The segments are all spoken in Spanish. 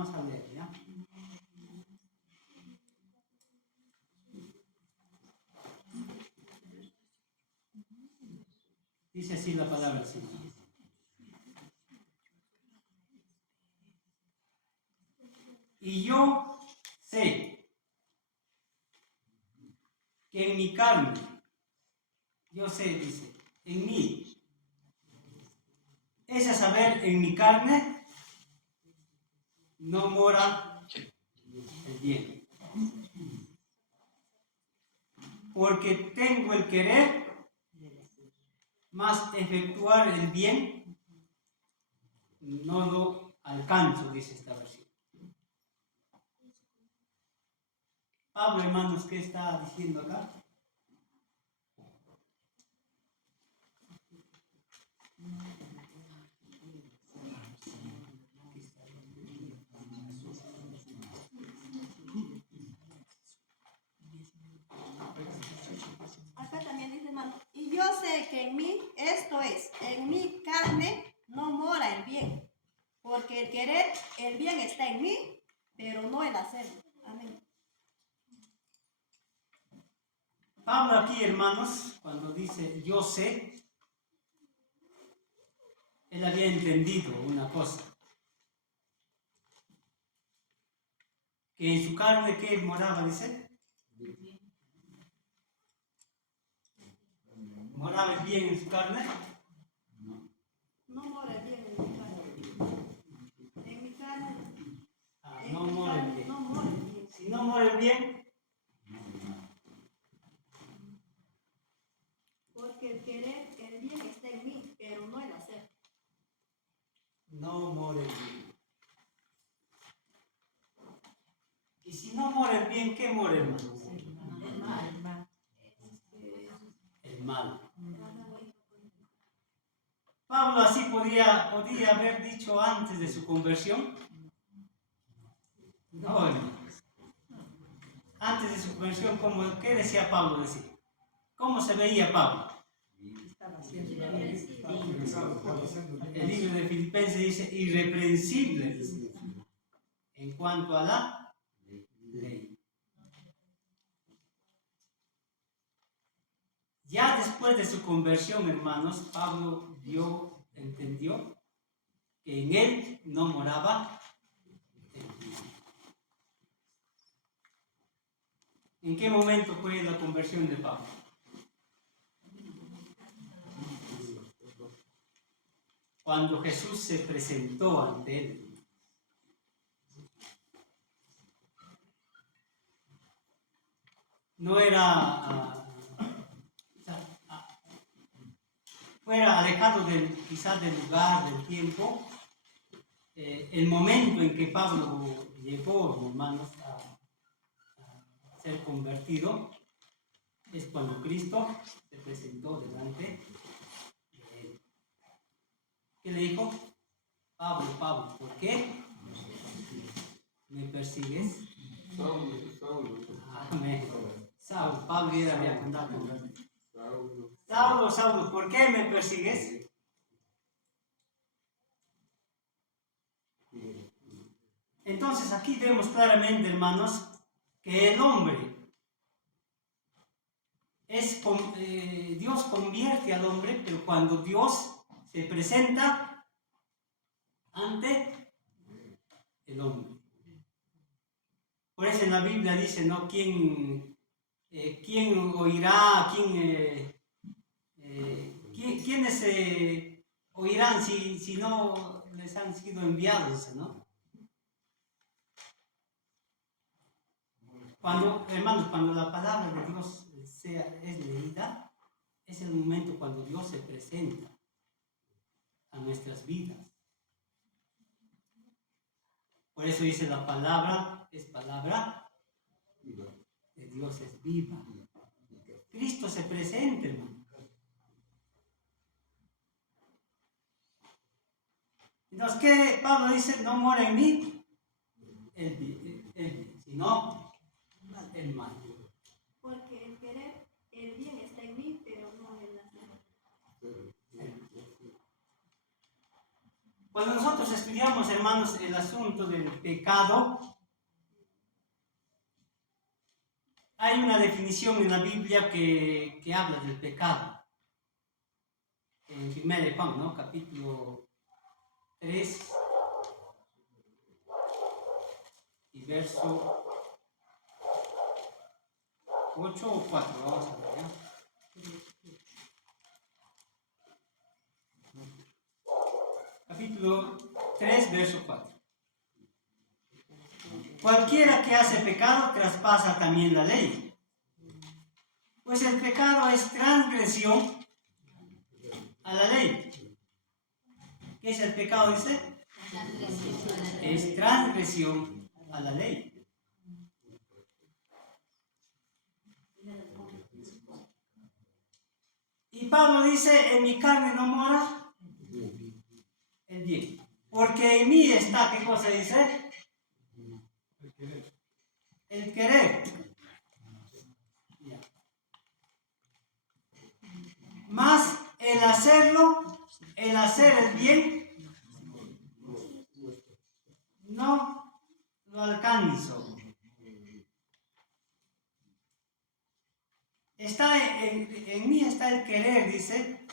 Vamos a leer, ¿ya? Dice así la palabra del Señor. Y yo sé que en mi carne, yo sé, dice, en mí, es a saber, en mi carne no mora el bien. Porque tengo el querer, más efectuar el bien no lo alcanzo, dice esta versión. Pablo, hermanos, ¿qué está diciendo acá? Acá también dice, hermano, y yo sé que en mí, esto es, en mi carne no mora el bien, porque el querer, el bien está en mí, pero no el hacerlo. Amén. Pablo aquí, hermanos, cuando dice yo sé, él había entendido una cosa, que en su carne, ¿qué moraba? Dice, ¿moraba el bien en su carne? No mora el bien en mi carne. En mi carne. No mora el bien. No mora el bien. Si no mora el bien, porque el querer, el bien está en mí, pero no el hacer. no mora el bien. Y si no mora el bien, ¿qué mora, hermanos? El mal. El mal. Pablo así podía haber dicho antes de su conversión. No, hermanos. Antes de su conversión, ¿qué decía Pablo? ¿Cómo se veía Pablo? El libro de Filipenses dice irreprensible en cuanto a la ley. Ya después de su conversión, hermanos, Pablo entendió que en él no moraba el bien. ¿En qué momento fue la conversión de Pablo? Cuando Jesús se presentó ante él. No era fuera alejado quizás del lugar, del tiempo, el momento en que Pablo llegó, hermanos, a ser convertido, es cuando Cristo se presentó delante de él. ¿Qué le dijo? Pablo, Pablo, ¿por qué me persigues? Saulo. Amén. Saulo, Pablo ya había contado con él. Saulo, Saulo, ¿por qué me persigues? Entonces aquí vemos claramente, hermanos, que el hombre Dios convierte al hombre, pero cuando Dios se presenta ante el hombre. Por eso en la Biblia dice, ¿no? ¿Quién oirá? ¿Quiénes oirán si no les han sido enviados, ¿no? Hermanos, cuando la palabra de Dios es leída, es el momento cuando Dios se presenta a nuestras vidas. Por eso dice la palabra es palabra de Dios, es viva. Cristo se presenta, hermano. Entonces, ¿qué Pablo dice? No mora en mí el bien, sino el mal. Porque el querer, el bien está en mí, pero no el hacer. Cuando nosotros estudiamos, hermanos, el asunto del pecado, hay una definición en la Biblia que habla del pecado. En 1 de Juan, ¿no? Capítulo 3 y verso 8 o 4, vamos a ver, ¿ya? Capítulo 3, verso 4. Cualquiera que hace pecado traspasa también la ley, pues el pecado es transgresión a la ley. ¿Qué es el pecado, dice? Es transgresión a la ley. Y Pablo dice, en mi carne no mora el bien. Porque en mí está, ¿qué cosa dice? El querer. Ya. Más el hacerlo, el hacer el bien, no lo alcanzo. Está en mí está el querer, dice.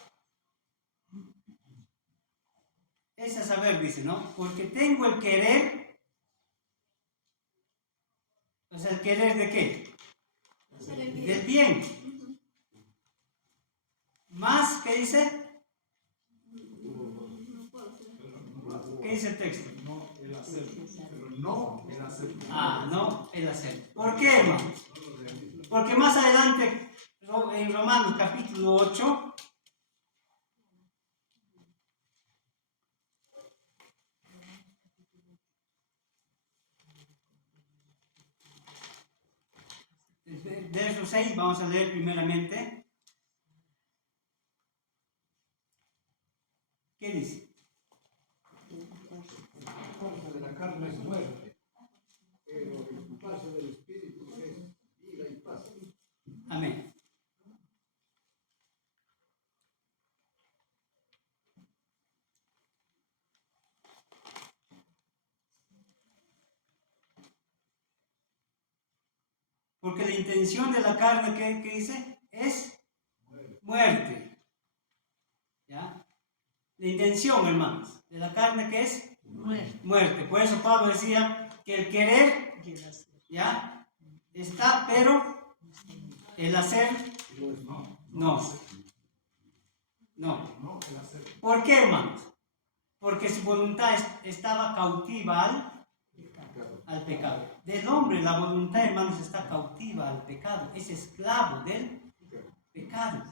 Es a saber, dice, ¿no? Porque tengo el querer. O sea, ¿el querer de qué? Del bien. Más, ¿qué dice? ¿Qué dice el texto? No el hacer. Pero no el hacer. Ah, no el hacer. ¿Por qué, hermano? Porque más adelante, en Romanos capítulo 8, verso 6, vamos a leer primeramente. ¿Qué dice? La fuerza de la carne es muerte, pero el ocuparse del espíritu es vida y paz. Amén. Porque la intención de la carne, ¿qué dice? Es muerte. ¿Ya? La intención, hermanos, de la carne, ¿qué es? Muerte. Por eso Pablo decía que el querer, ¿ya? Está, pero el hacer, no. No. No el hacer. ¿Por qué, hermanos? Porque su voluntad estaba cautiva al pecado. Del hombre, la voluntad, hermanos, está cautiva al pecado. Es esclavo del pecado.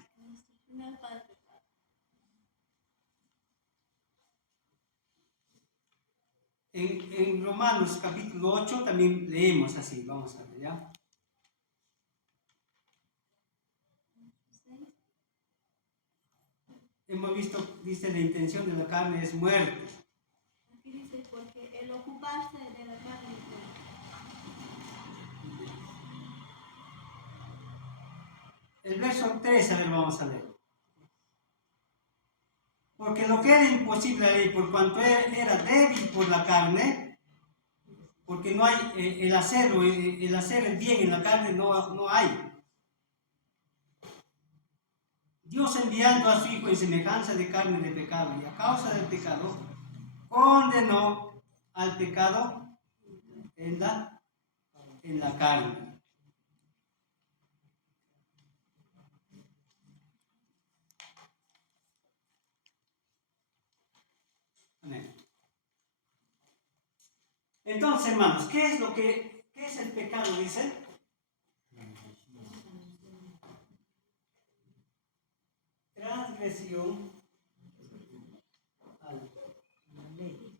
En Romanos capítulo 8 también leemos así. Vamos a ver, ¿ya? Hemos visto, dice, la intención de la carne es muerte. Aquí dice, porque el ocuparse de la carne. El verso 3, a ver, vamos a leer. Porque lo que era imposible a la ley, por cuanto era débil por la carne, porque no hay el hacerlo, el hacer el bien en la carne no hay. Dios enviando a su Hijo en semejanza de carne de pecado y a causa del pecado, condenó al pecado en la carne. Amén. Entonces, hermanos, ¿qué es el pecado? Dice. Transgresión a la ley.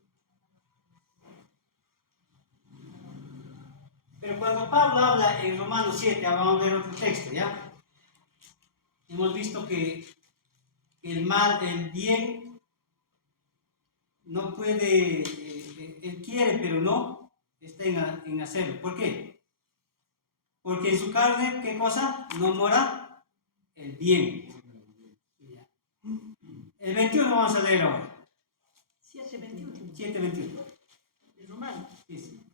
Pero cuando Pablo habla en Romanos 7, vamos a ver otro texto, ¿ya? Hemos visto que el mal, el bien, no puede, él quiere, pero no está en hacerlo. ¿Por qué? Porque en su carne, ¿qué cosa? No mora el bien. El 21 vamos a leer ahora. 7:21. 7:21. En Romanos. Sí, sí.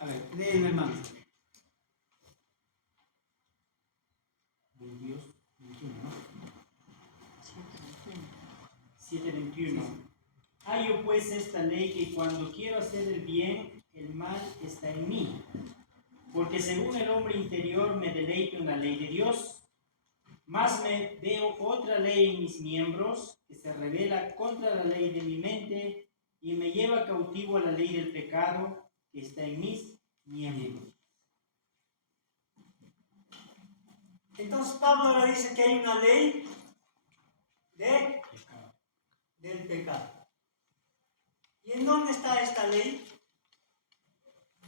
A ver, leen, hermanos. 22, 21, ¿no? 7:21. Hallo pues esta ley que cuando quiero hacer el bien, el mal está en mí. Porque según el hombre interior me deleito en la ley de Dios, mas me veo otra ley en mis miembros que se revela contra la ley de mi mente y me lleva cautivo a la ley del pecado que está en mis miembros. Entonces Pablo ahora dice que hay una ley del pecado. ¿Y en dónde está esta ley?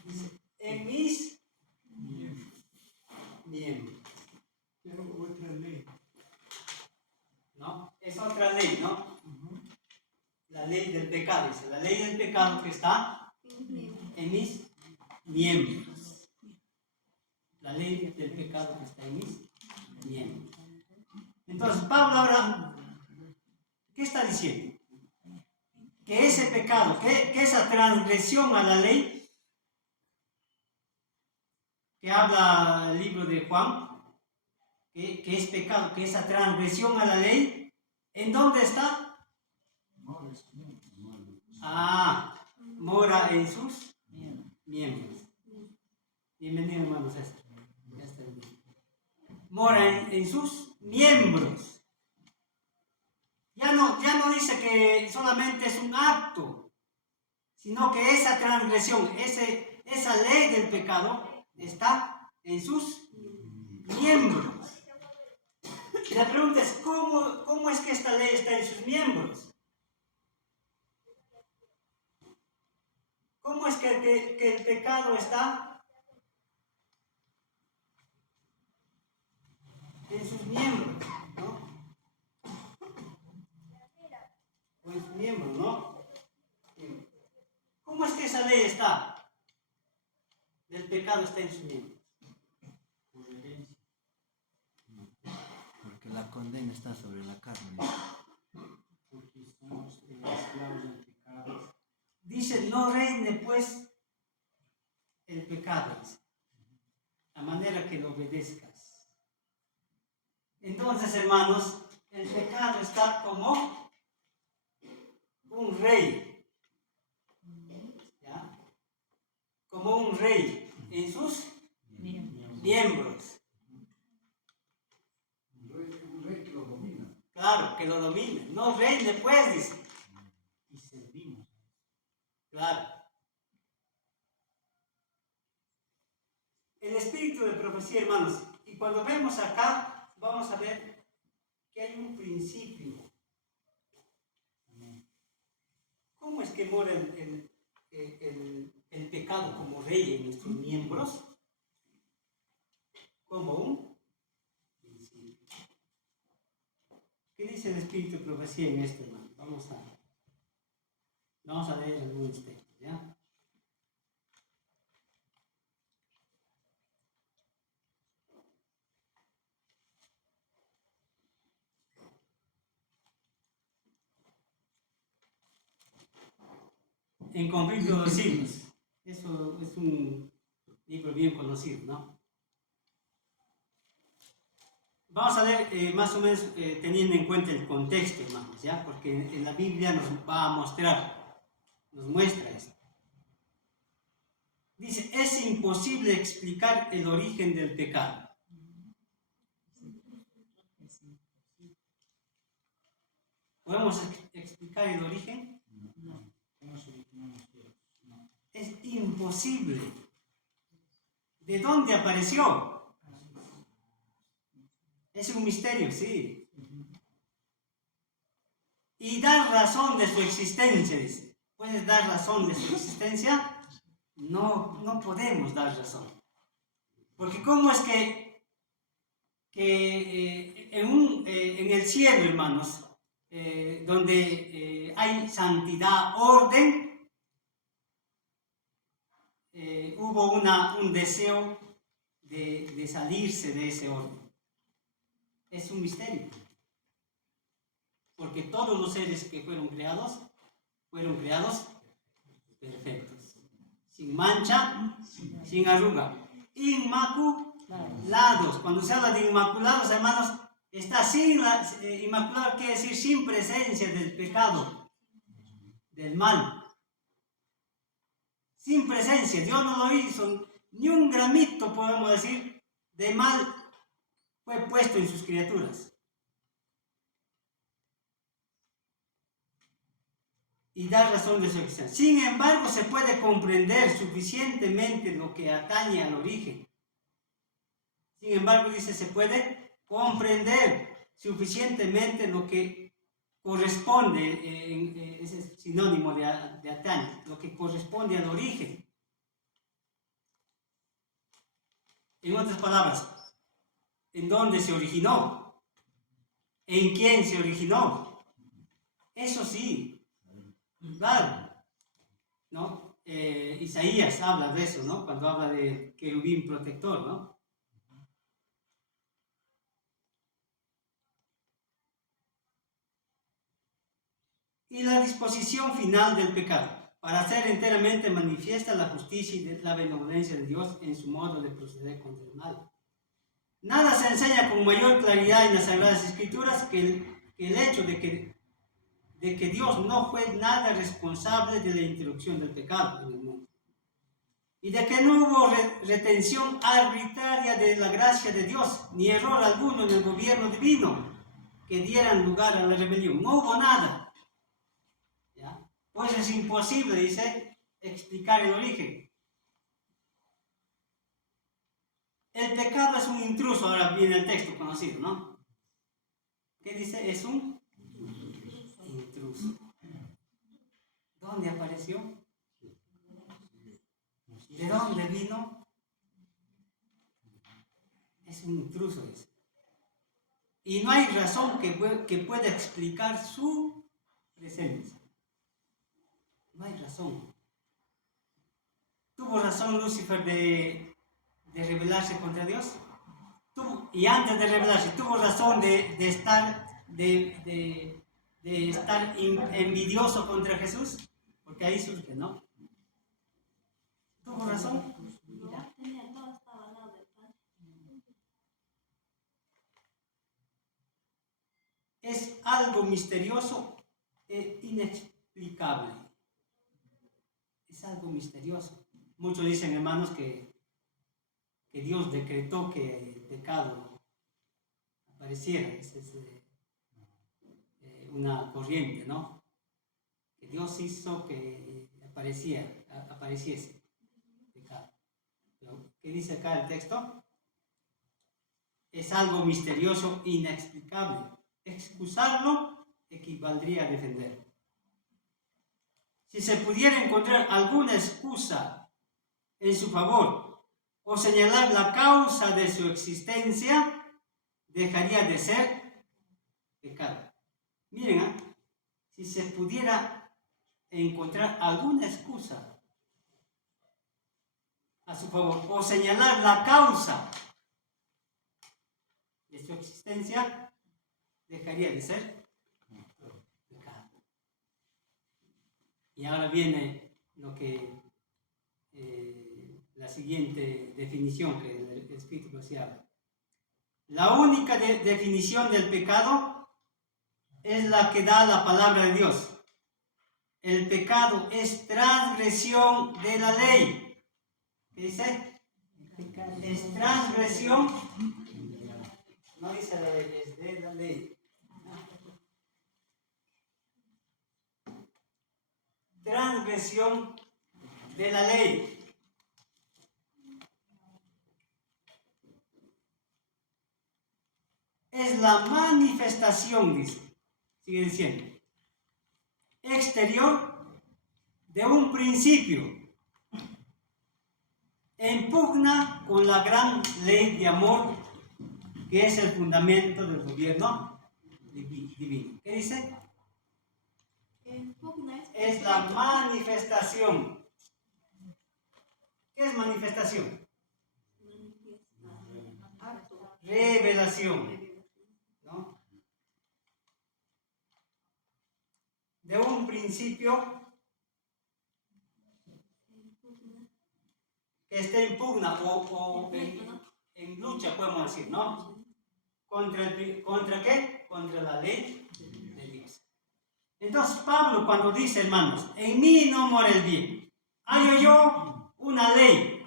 Dice, en mis miembros. Pero otra ley. ¿No? Es otra ley, ¿no? La ley del pecado, dice. La ley del pecado que está en mis miembros. La ley del pecado que está en mis miembros. Entonces, Pablo ahora, ¿qué está diciendo? Que ese pecado, que esa transgresión a la ley, que habla el libro de Juan, que es pecado, que esa transgresión a la ley, ¿en dónde está? Mora en sus miembros. Bienvenido, hermano César. Ya está bien. Mora en sus miembros. Ya no dice que solamente es un acto, sino que esa transgresión, esa ley del pecado está en sus miembros. Y la pregunta es, ¿cómo es que esta ley está en sus miembros? ¿Cómo es que el pecado está en sus miembros? ¿No? O en sus miembros, ¿no? ¿Cómo es que esa ley está? El pecado está en sus miembros. Por herencia. Porque la condena está sobre la carne. Porque somos esclavos del pecado. Dice, no reine pues el pecado, dice, a manera que lo obedezcas. Entonces, hermanos, el pecado está como un rey, ¿ya? Como un rey en sus miembros. Un rey que lo domina. Claro, que lo domine. No reine pues, dice. Y servimos. Claro. El espíritu de profecía, hermanos. Y cuando vemos acá, vamos a ver que hay un principio. ¿Cómo es que mora el pecado como rey en nuestros miembros? Como un principio. ¿Qué dice el espíritu de profecía en esto, hermano? Vamos a leer algunos textos, ¿ya? En conflicto de los siglos. Eso es un libro bien conocido, ¿no? Vamos a leer más o menos teniendo en cuenta el contexto, hermanos, ¿ya? Porque en la Biblia nos va a mostrar, nos muestra esto. Dice, es imposible explicar el origen del pecado. ¿Podemos explicar el origen? No. ¿Cómo solucionamos Dios? No. Es imposible. ¿De dónde apareció? Es un misterio, sí. Y dar razón de su existencia, dice. ¿Puedes dar razón de su existencia? No podemos dar razón. Porque ¿cómo es que en el cielo, hermanos, donde hay santidad, orden, hubo un deseo de salirse de ese orden. Es un misterio. Porque todos los seres que fueron creados perfectos. Sin mancha, sin arruga. Inmaculados. Cuando se habla de inmaculados, hermanos, está sin inmaculado quiere decir sin presencia del pecado, del mal. Sin presencia. Dios no lo hizo. Ni un gramito, podemos decir, de mal fue puesto en sus criaturas. Y da razón de su existencia. Sin embargo, se puede comprender suficientemente lo que atañe al origen. Sin embargo, dice, se puede comprender suficientemente lo que corresponde, ese es sinónimo de atañe, lo que corresponde al origen. En otras palabras, ¿en dónde se originó? ¿En quién se originó? Eso sí. Claro, ¿no? Isaías habla de eso, ¿no? Cuando habla de querubín protector, ¿no? Y la disposición final del pecado, para hacer enteramente manifiesta la justicia y la benevolencia de Dios en su modo de proceder contra el mal. Nada se enseña con mayor claridad en las Sagradas Escrituras que el hecho de que Dios no fue nada responsable de la interrupción del pecado en el mundo. Y de que no hubo retención arbitraria de la gracia de Dios, ni error alguno en el gobierno divino que dieran lugar a la rebelión. No hubo nada. ¿Ya? Pues es imposible, dice, explicar el origen. El pecado es un intruso, ahora viene el texto conocido, ¿no? ¿Qué dice? Es un intruso. ¿Dónde apareció? ¿De dónde vino? Es un intruso ese. Y no hay razón que pueda explicar su presencia. No hay razón. ¿Tuvo razón Lucifer de rebelarse contra Dios? Y antes de rebelarse, ¿tuvo razón de estar envidioso contra Jesús? Porque ahí surge, ¿no? ¿Tuvo razón? Es algo misterioso e inexplicable. Es algo misterioso. Muchos dicen, hermanos, que Dios decretó que el pecado apareciera. Esa es una corriente, ¿no? Que Dios hizo que apareciese el pecado. Pero, ¿qué dice acá el texto? Es algo misterioso, inexplicable. Excusarlo equivaldría a defender. Si se pudiera encontrar alguna excusa en su favor o señalar la causa de su existencia, dejaría de ser pecado. Miren, si se pudiera encontrar alguna excusa a su favor o señalar la causa de su existencia, dejaría de ser pecado. Y ahora viene lo que la siguiente definición que el Espíritu así habla. La única definición del pecado es la que da la palabra de Dios. El pecado es transgresión de la ley. ¿Qué dice? Es transgresión. No dice la ley, es de la ley. Transgresión de la ley. Es la manifestación, dice, sigue diciendo, exterior de un principio en pugna con la gran ley de amor que es el fundamento del gobierno divino. ¿Qué dice? Es la manifestación. ¿Qué es manifestación? revelación, ¿no? De un principio que esté en pugna o en lucha, podemos decir, ¿no? ¿Contra qué? Contra la ley de Dios. Entonces Pablo cuando dice, hermanos, en mí no mora el bien, hallo yo una ley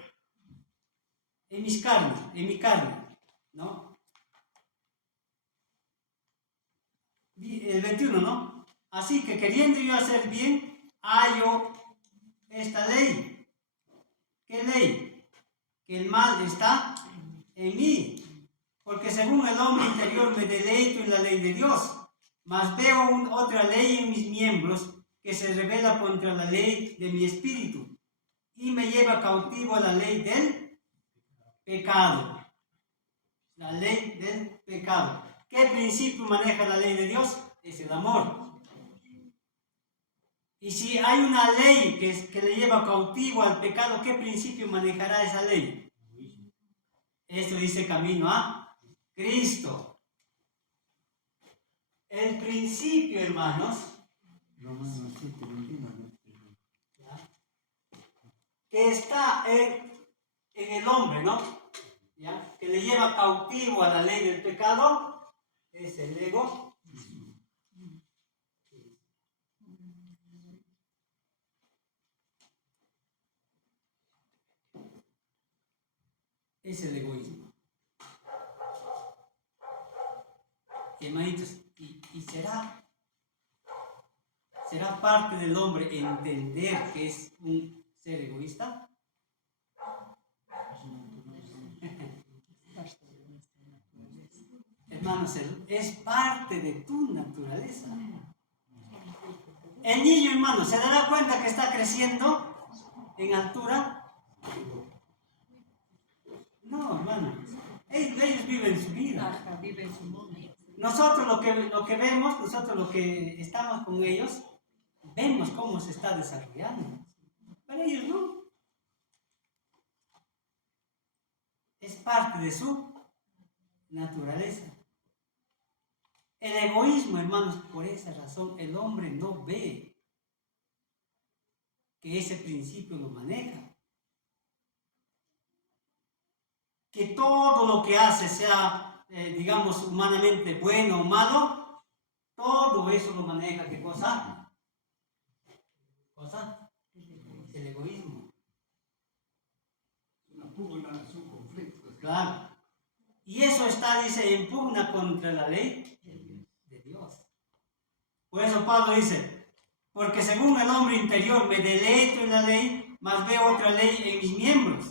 en mis carnes, en mi carne, ¿no? El 21, ¿no? Así que queriendo yo hacer bien, hallo esta ley. ¿Qué ley? Que el mal está en mí, porque según el hombre interior me deleito en la ley de Dios, mas veo otra ley en mis miembros que se revela contra la ley de mi espíritu y me lleva cautivo a la ley del pecado. La ley del pecado. ¿Qué principio maneja la ley de Dios? Es el amor. Y si hay una ley que le lleva cautivo al pecado, ¿qué principio manejará esa ley? Esto dice camino a Cristo. El principio, hermanos, Romanos 7, 21. ¿ya? Que está en el hombre, ¿no? ¿Ya? Que le lleva cautivo a la ley del pecado, es el ego. Es el egoísmo. Hermanitos, ¿y será parte del hombre entender que es un ser egoísta? Hermanos, es parte de tu naturaleza. El niño, hermano, ¿se dará cuenta que está creciendo en altura? No, hermano. Ellos viven su vida. Nosotros lo que vemos, nosotros lo que estamos con ellos, vemos cómo se está desarrollando. Pero ellos no. Es parte de su naturaleza. El egoísmo, hermanos, por esa razón el hombre no ve que ese principio lo maneja. Que todo lo que hace sea, digamos, humanamente bueno o malo, todo eso lo maneja, ¿qué cosa? ¿Cosa? El egoísmo. Una pugna, es un conflicto. Claro. Y eso está, dice, en pugna contra la ley de Dios. Por eso Pablo dice, porque según el hombre interior me deleito en la ley, mas veo otra ley en mis miembros,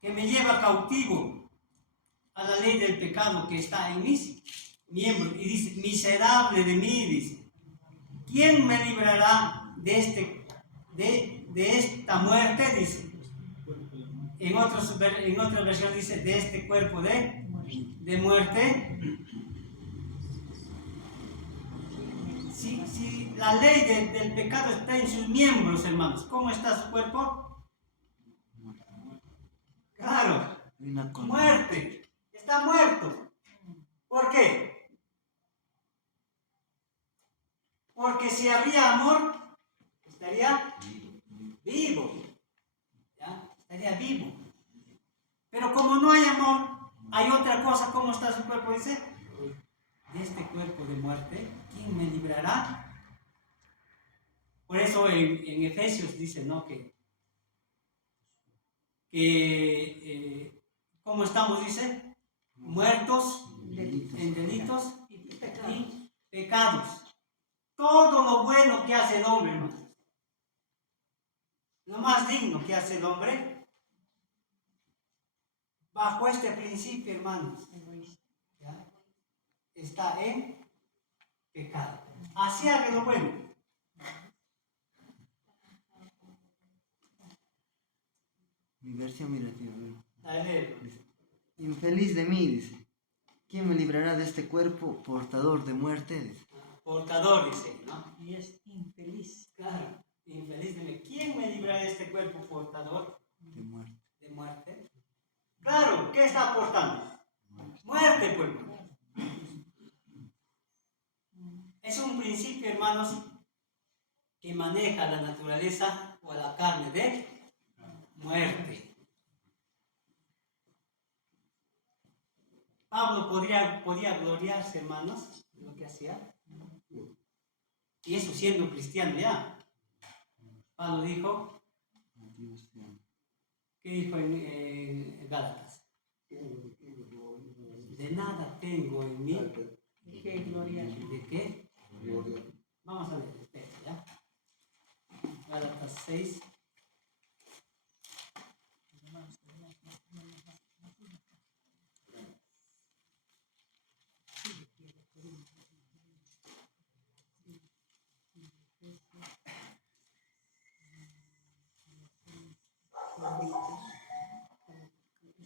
que me lleva cautivo a la ley del pecado que está en mis miembros. Y dice, miserable de mí, dice, ¿quién me librará de esta muerte? Dice. En otra versión dice, de este cuerpo de muerte. Si la ley del pecado está en sus miembros, hermanos, ¿cómo está su cuerpo? Claro, muerte. Está muerto. ¿Por qué? Porque si habría amor, estaría vivo. ¿Ya? Estaría vivo. Pero como no hay amor, hay otra cosa. ¿Cómo está su cuerpo? Dice, de este cuerpo de muerte, ¿quién me librará? Por eso en Efesios dice, ¿no? ¿Cómo estamos? Dice, muertos en delitos y pecados. Todo lo bueno que hace el hombre, hermanos, lo más digno que hace el hombre, bajo este principio, hermanos, ¿ya? Está en pecado. Así haga lo bueno. Mi versión, mira, tío. A ver. Infeliz de mí, dice. ¿Quién me librará de este cuerpo portador de muerte? Dice. Portador, dice, ¿no? Y es infeliz. Claro, infeliz de mí. ¿Quién me librará de este cuerpo portador De muerte. de muerte? Claro, ¿qué está aportando? Muerte, pues. Es un principio, hermanos, que maneja la naturaleza o la carne de muerte. Pablo podía gloriarse, hermanos, de lo que hacía. Y eso siendo cristiano ya. Pablo dijo, ¿qué dijo en Gálatas? De nada tengo en mí. Qué gloria. ¿De qué? Vamos a ver el texto, ¿ya? Gálatas 6.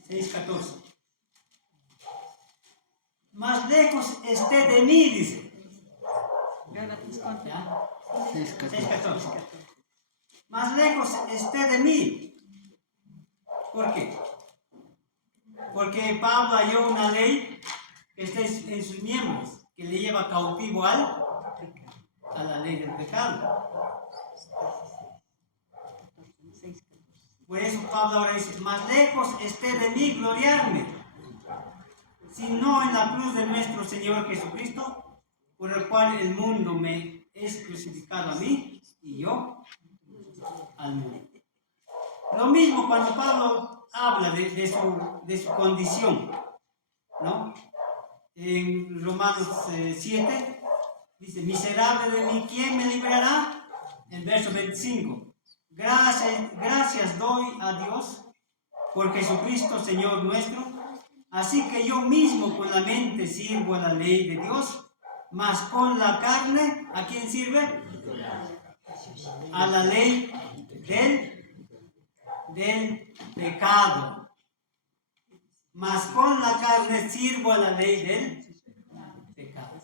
Seis 14. Más lejos esté de mí, dice. ¿Ya? 6:14. Más lejos esté de mí. ¿Por qué? Porque Pablo halló una ley que está en sus miembros, que le lleva cautivo a la ley del pecado. Por eso Pablo ahora dice, más lejos esté de mí gloriarme, sino en la cruz de nuestro Señor Jesucristo, por el cual el mundo me es crucificado a mí y yo al mundo. Lo mismo cuando Pablo habla de su condición, ¿no? En Romanos 7 dice, miserable de mí, ¿quién me librará? En verso 25, gracias doy a Dios por Jesucristo Señor nuestro, así que yo mismo con la mente sirvo a la ley de Dios, mas con la carne, ¿a quién sirve? A la ley del pecado. Mas con la carne sirvo a la ley del pecado.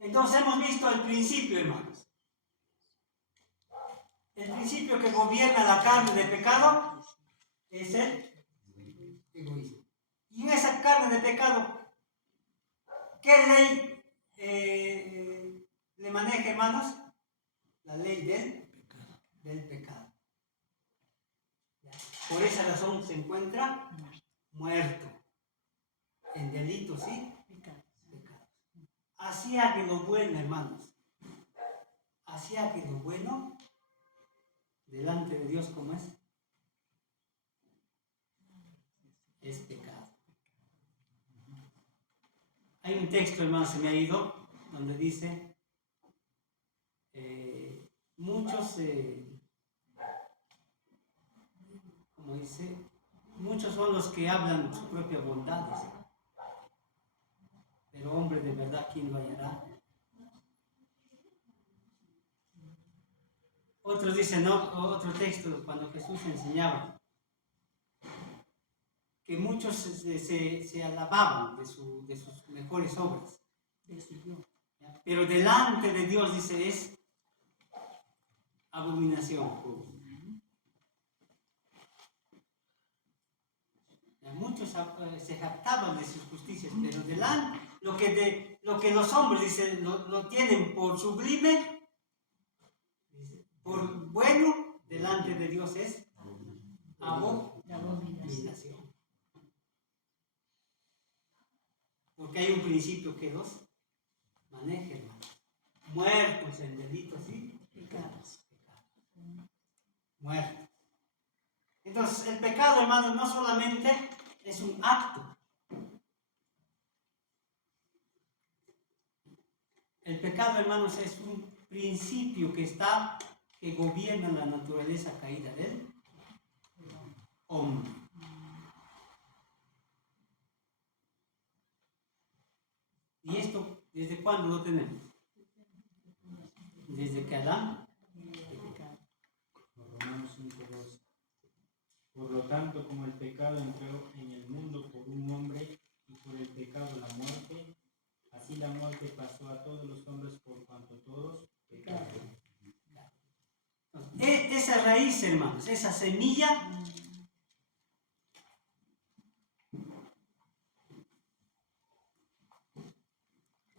Entonces hemos visto el principio, hermanos. El principio que gobierna la carne de pecado es el egoísmo. Y en esa carne de pecado, ¿qué ley le maneja, hermanos? La ley del pecado. Por esa razón se encuentra muerto en delitos y pecados. Hacía que lo bueno, hermanos, hacía que lo bueno delante de Dios, ¿cómo es? Es pecado. Hay un texto, hermanos, se me ha ido, donde dice, muchos, como dice, muchos son los que hablan su propia bondad, dice. Pero hombre de verdad, ¿quién lo hallará? Otros dicen, ¿no? Otro texto, cuando Jesús enseñaba, que muchos se alababan de sus mejores obras. Pero delante de Dios, dice, es abominación. Muchos se jactaban de sus justicias, pero delante, lo que los hombres, dice, lo tienen por sublime, por bueno, delante de Dios es abominación. Porque hay un principio que los maneja, hermanos. Muertos en delitos y pecados. Muertos. Entonces, el pecado, hermanos, no solamente es un acto. El pecado, hermanos, es un principio que gobierna la naturaleza caída del hombre. ¿Y esto desde cuándo lo tenemos? Desde que Adán. Romanos 5:2. Por lo tanto, como el pecado entró en el mundo por un hombre y por el pecado la muerte, así la muerte pasó a todos los hombres por cuanto todos pecaron. ve esa raíz, hermanos, esa semilla.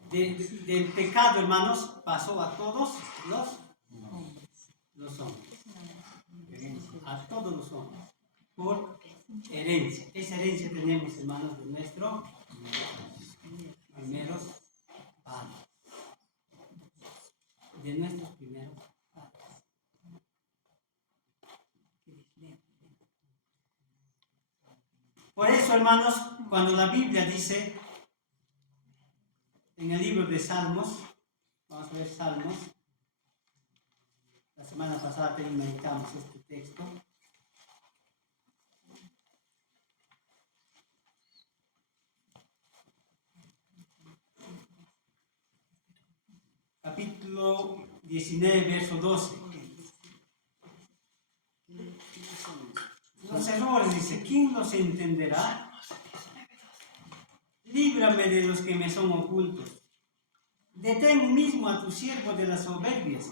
Del pecado, hermanos, pasó a todos los hombres. A todos los hombres. Por herencia. Esa herencia tenemos, hermanos, de nuestros primeros padres. De nuestros primeros padres. Por eso, hermanos, cuando la Biblia dice en el libro de Salmos, vamos a ver Salmos, la semana pasada también meditamos este texto. Capítulo 19, verso 12. Los errores, dice, ¿quién los entenderá? Líbrame de los que me son ocultos. Detén mismo a tu siervo de las soberbias,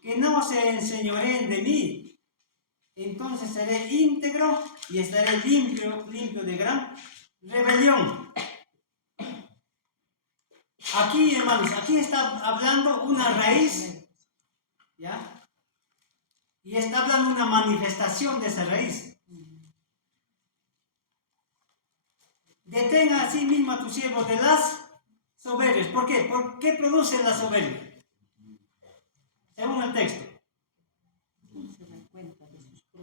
que no se enseñoreen de mí. Entonces seré íntegro y estaré limpio de gran rebelión. Aquí, hermanos, aquí está hablando una raíz, ¿ya? Y está hablando una manifestación de esa raíz. Detenga a sí mismo a tu siervo de las soberbias. ¿Por qué? ¿Por qué producen la soberbia? Según el texto.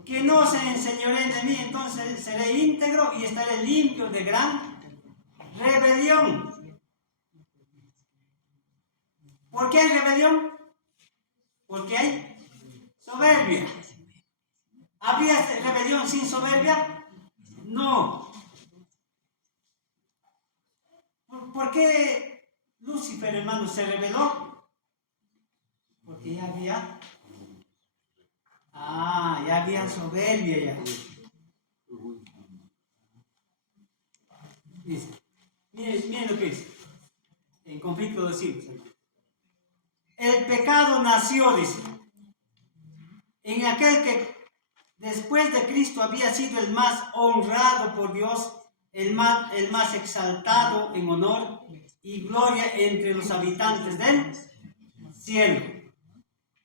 Que no se enseñoreen de mí, entonces seré íntegro y estaré limpio de gran rebelión. ¿Por qué hay rebelión? Porque hay soberbia. ¿Habría rebelión sin soberbia? No. ¿Por qué Lucifer, hermano, se rebeló? Porque ya había soberbia ya. Dice, miren lo que dice, en conflicto de siglos. El pecado nació, dice, en aquel que después de Cristo había sido el más honrado por Dios, el más exaltado en honor y gloria entre los habitantes del cielo.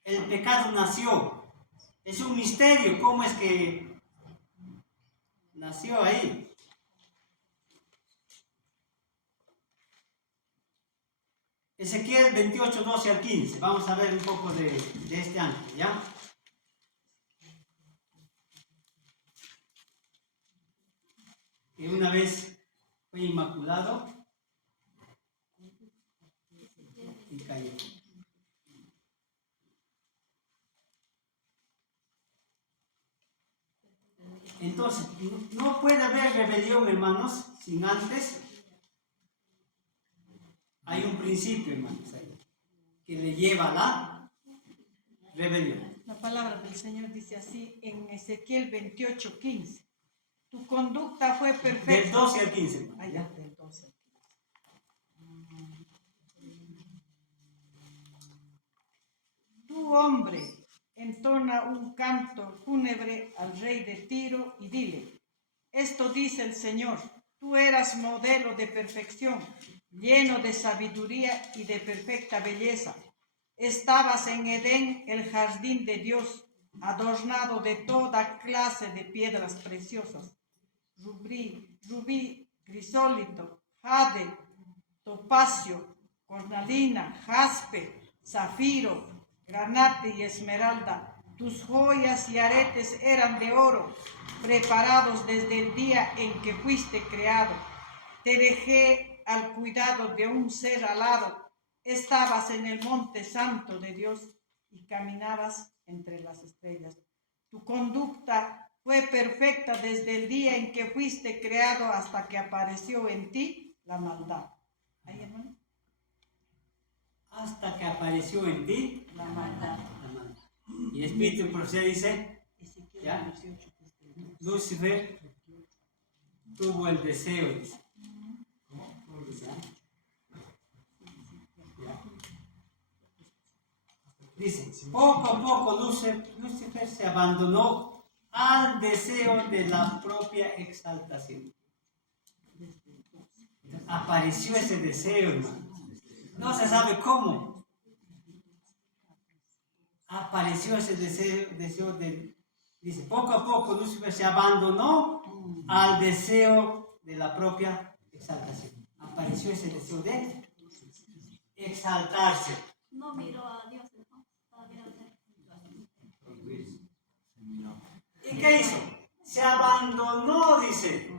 El pecado nació. Es un misterio cómo es que nació ahí. Ezequiel 28, 12 al 15. Vamos a ver un poco de este ángel, ¿ya? Que una vez fue inmaculado y cayó. Entonces, no puede haber rebelión, hermanos, sin antes hay un principio, hermanos, ahí, que le lleva a la rebelión. La palabra del Señor dice así en Ezequiel 28, 15. Tu conducta fue perfecta. Del 12 al 15. Hermano, Allá, del 12 al 15. Tu hombre entona un canto fúnebre al rey de Tiro y dile, esto dice el Señor, tú eras modelo de perfección, lleno de sabiduría y de perfecta belleza. Estabas en Edén, el jardín de Dios, adornado de toda clase de piedras preciosas, rubí, crisólito, jade, topacio, cornalina, jaspe, zafiro, granate y esmeralda. Tus joyas y aretes eran de oro, preparados desde el día en que fuiste creado. Te dejé al cuidado de un ser alado. Estabas en el monte santo de Dios y caminabas entre las estrellas. Tu conducta fue perfecta desde el día en que fuiste creado hasta que apareció en ti la maldad. ¿Ahí, hermano? Hasta que apareció en ti La maldad. la maldad. Y el Espíritu de profecía dice, ¿ya? Lucifer tuvo el deseo, dice. Dice, poco a poco Lucifer se abandonó al deseo de la propia exaltación. Apareció ese deseo, hermano. No se sabe cómo. Apareció ese deseo de... Dice, poco a poco Lucifer se abandonó al deseo de la propia exaltación. Apareció ese deseo de exaltarse. No miró a Dios, ¿no? Todavía no sé. ¿Y qué hizo? Se abandonó, dice.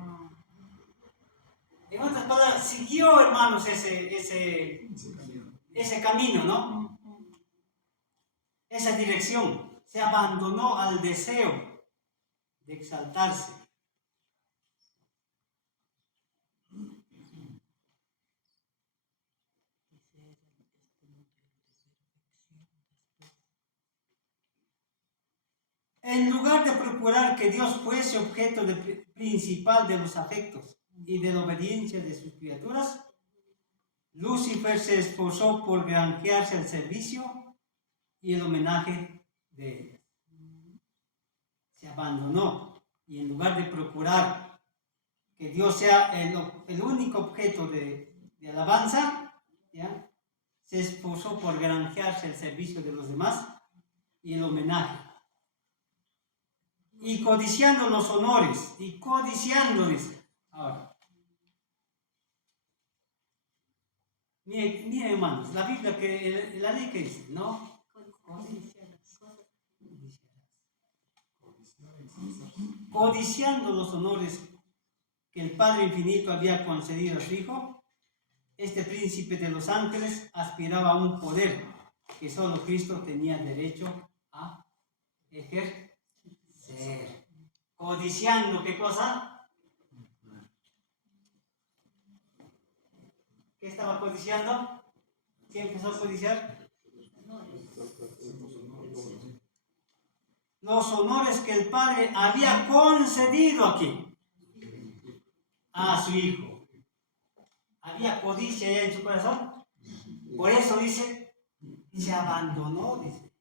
En otras palabras, siguió, hermanos, ese camino, ¿no? Esa dirección. Se abandonó al deseo de exaltarse. En lugar de procurar que Dios fuese objeto principal de los afectos y de la obediencia de sus criaturas, Lucifer se esforzó por granjearse el servicio y el homenaje de ellas. Se abandonó y en lugar de procurar que Dios sea el único objeto de alabanza, ¿ya? Se esforzó por granjearse el servicio de los demás y el homenaje. Y codiciando los honores, y codiciando, dice. Ahora, miren hermanos, la Biblia, la ley que dice, ¿no? Codiciando los honores que el Padre Infinito había concedido a su Hijo, este príncipe de los ángeles aspiraba a un poder que solo Cristo tenía derecho a ejercer. Codiciando, ¿qué cosa? ¿Qué estaba codiciando? ¿Qué empezó a codiciar? Los honores que el Padre había concedido aquí a su Hijo. Había codicia ya en su corazón. Por eso dice, se abandonó, dice,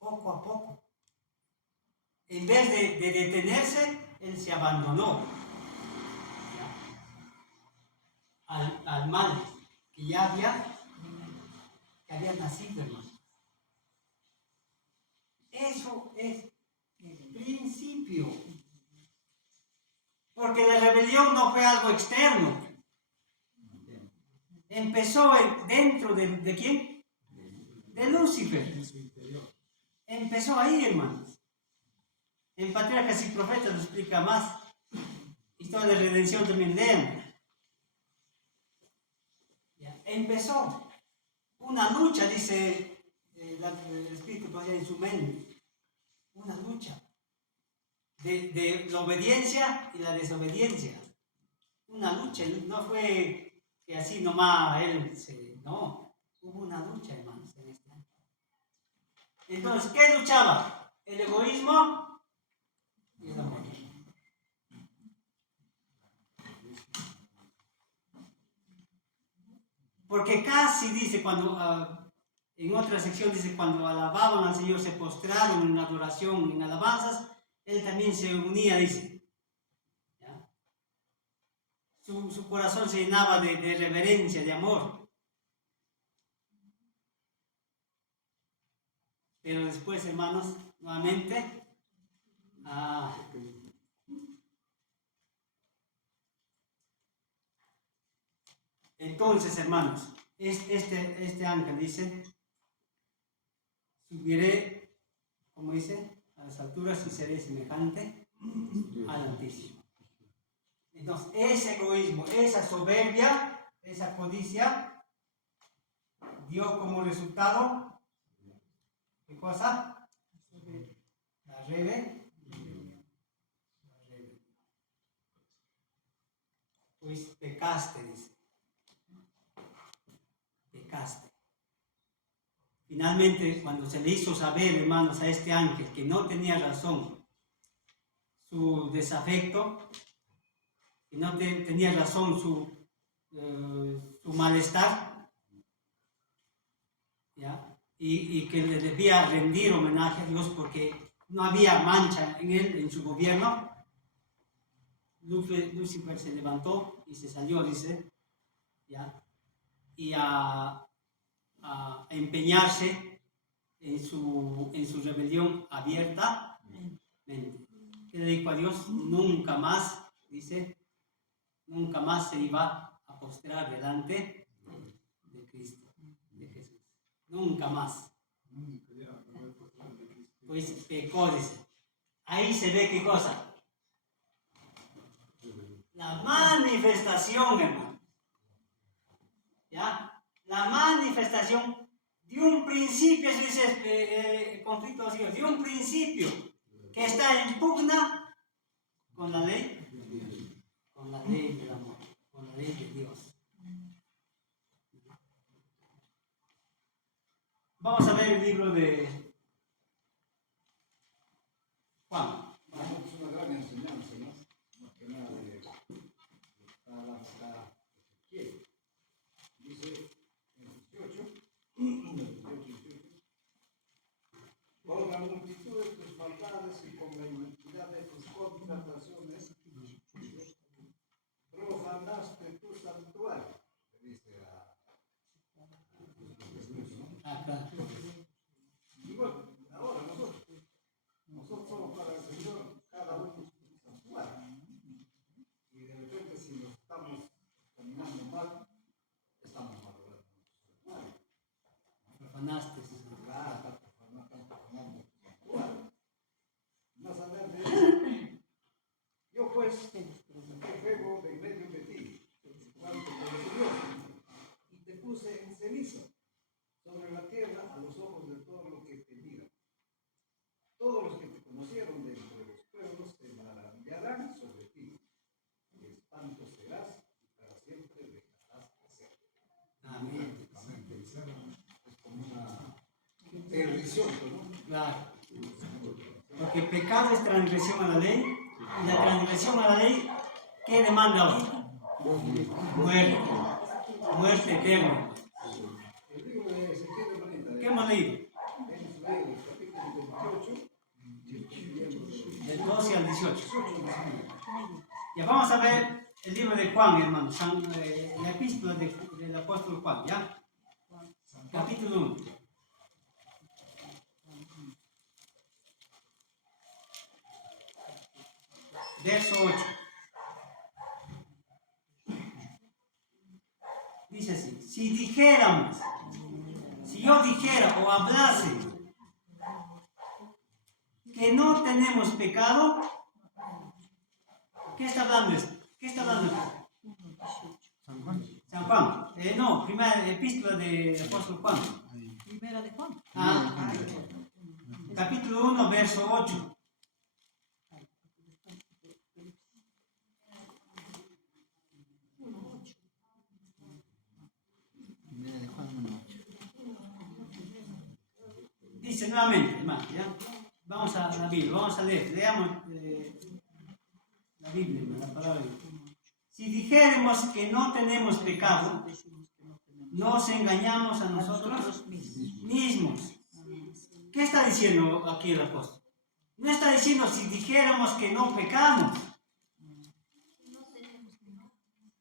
poco a poco. En vez de detenerse, él se abandonó al mal que ya había nacido, hermano. Eso es el principio. Porque la rebelión no fue algo externo. Empezó dentro de ¿quién? De Lucifer. Empezó ahí, hermanos. En Patriarcas y Profetas lo explica más. Historia de redención también lean. Empezó una lucha, dice el Espíritu en su mente. Una lucha de la obediencia y la desobediencia. Una lucha, no fue que así nomás no, hubo una lucha, hermanos, en este año. Entonces, ¿qué luchaba? El egoísmo y el amor. Porque casi dice cuando, en otra sección dice, cuando alababan al Señor se postraron en adoración, en alabanzas, Él también se unía, dice. ¿Ya? Su corazón se llenaba de reverencia, de amor. Pero después, hermanos, nuevamente, entonces, hermanos, este ángel dice, subiré, como dice, a las alturas y seré semejante al Altísimo. Entonces, ese egoísmo, esa soberbia, esa codicia, dio como resultado, ¿qué cosa? La rebelión. Pues pecaste, dice. Pecaste. Finalmente, cuando se le hizo saber, hermanos, a este ángel que no tenía razón su desafecto, que no tenía razón su malestar, ¿ya? y que le debía rendir homenaje a Dios porque no había mancha en él, en su gobierno, Lucifer se levantó y se salió, dice, ¿ya? Y a empeñarse en su rebelión abierta. ¿Qué le dijo a Dios? Nunca más, dice, nunca más se iba a postrar delante de Cristo, de Jesús. Nunca más. Pues pecó, dice. Ahí se ve qué cosa. La manifestación, hermano. ¿Ya? La manifestación de un principio, eso dice el conflicto de Dios, de un principio que está en pugna con la ley del amor, con la ley de Dios. Vamos a ver el libro de Juan. Es una gran enseñanza, ¿no? Más que nada de la Ezequiel. Dice en el 18, por la multitud de tus maldades y con la iniquidad de tus contrataciones, profanaste tu santuario. Dice Acá. y bueno, ahora nosotros somos para el Señor, cada uno su santuario. Y de repente, si nos estamos caminando mal, estamos valorando nuestro santuario. Profanaste su Están profanando tu santuario. Más allá de eso, yo pues saqué fuego de en medio de ti, cuando te conocí y te puse en ceniza sobre la tierra a los ojos de todos los que te miran. Todos los que te conocieron de entre los pueblos se maravillarán sobre ti. Y espanto serás y para siempre dejarás de ser. Amén. Es como una perdición, ¿no? Claro. Porque pecado es transgresión a la ley, y la transgresión a la ley, ¿qué demanda ahora? Muerte. Muerte eterna. El libro de Ezequiel, hermanita, ¿Qué hemos leído? hemos leído el capítulo 28, Del 12 al 18. Ya vamos a ver el libro de Juan, hermano, la epístola del apóstol Juan, ¿ya? Capítulo 1. Verso 8. Dice así: si yo dijera o hablase que no tenemos pecado, ¿qué está hablando esto? ¿Qué está hablando esto? San Juan. San Juan. No, primera epístola del apóstol Juan. Primera de Juan. Capítulo 1, verso 8. Primera de Juan 1:8. Dice nuevamente, hermano, ¿ya? Vamos a la Biblia, vamos a leer, leamos la Biblia, la palabra de Dios. Si dijéramos que no tenemos pecado, nos engañamos a nosotros mismos. ¿Qué está diciendo aquí el apóstol? No está diciendo si dijéramos que no pecamos.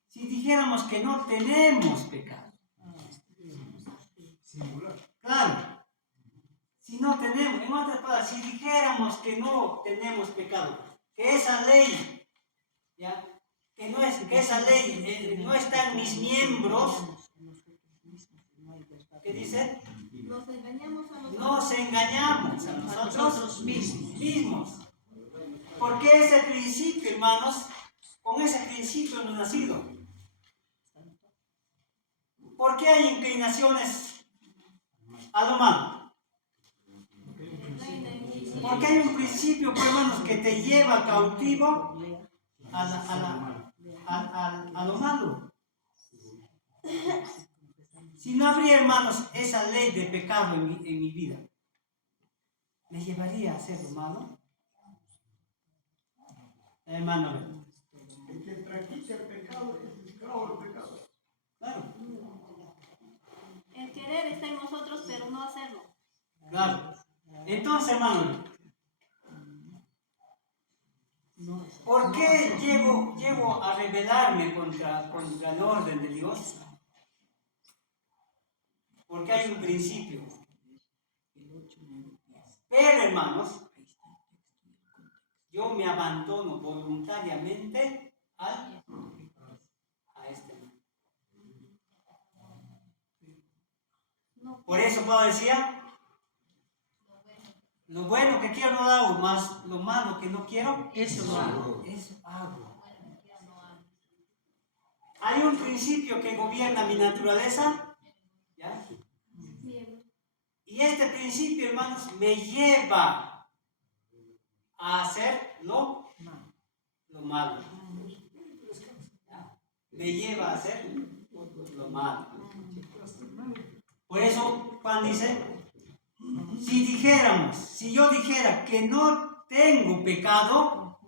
Si dijéramos que no tenemos pecado. Claro. Si no tenemos, en otras palabras, si dijéramos que no tenemos pecado, que esa ley, ¿ya? Que esa ley no está en mis miembros, ¿qué dice? Nos engañamos a nosotros mismos. Porque ese principio, hermanos, con ese principio hemos nacido. ¿Por qué hay inclinaciones a lo malo? Porque hay un principio, pues, hermanos, que te lleva cautivo a lo malo. Si no habría, hermanos, esa ley de pecado en mi vida, ¿me llevaría a hacer lo malo? Hermano, a ver. El que practica el pecado es esclavo del pecado. Claro. El querer está en nosotros, pero no hacerlo. Claro. Entonces, hermano, ¿por qué llego a rebelarme contra el orden de Dios? Porque hay un principio. Pero, hermanos, yo me abandono voluntariamente a este mundo. Por eso Pablo decía, lo bueno que quiero no hago, más lo malo que no quiero, Eso lo hago. eso hago. Hay un principio que gobierna mi naturaleza, ¿ya? Y este principio, hermanos, me lleva a hacer lo malo. ¿Ya? Me lleva a hacer lo malo. Por eso Juan dice, si yo dijera que no tengo pecado,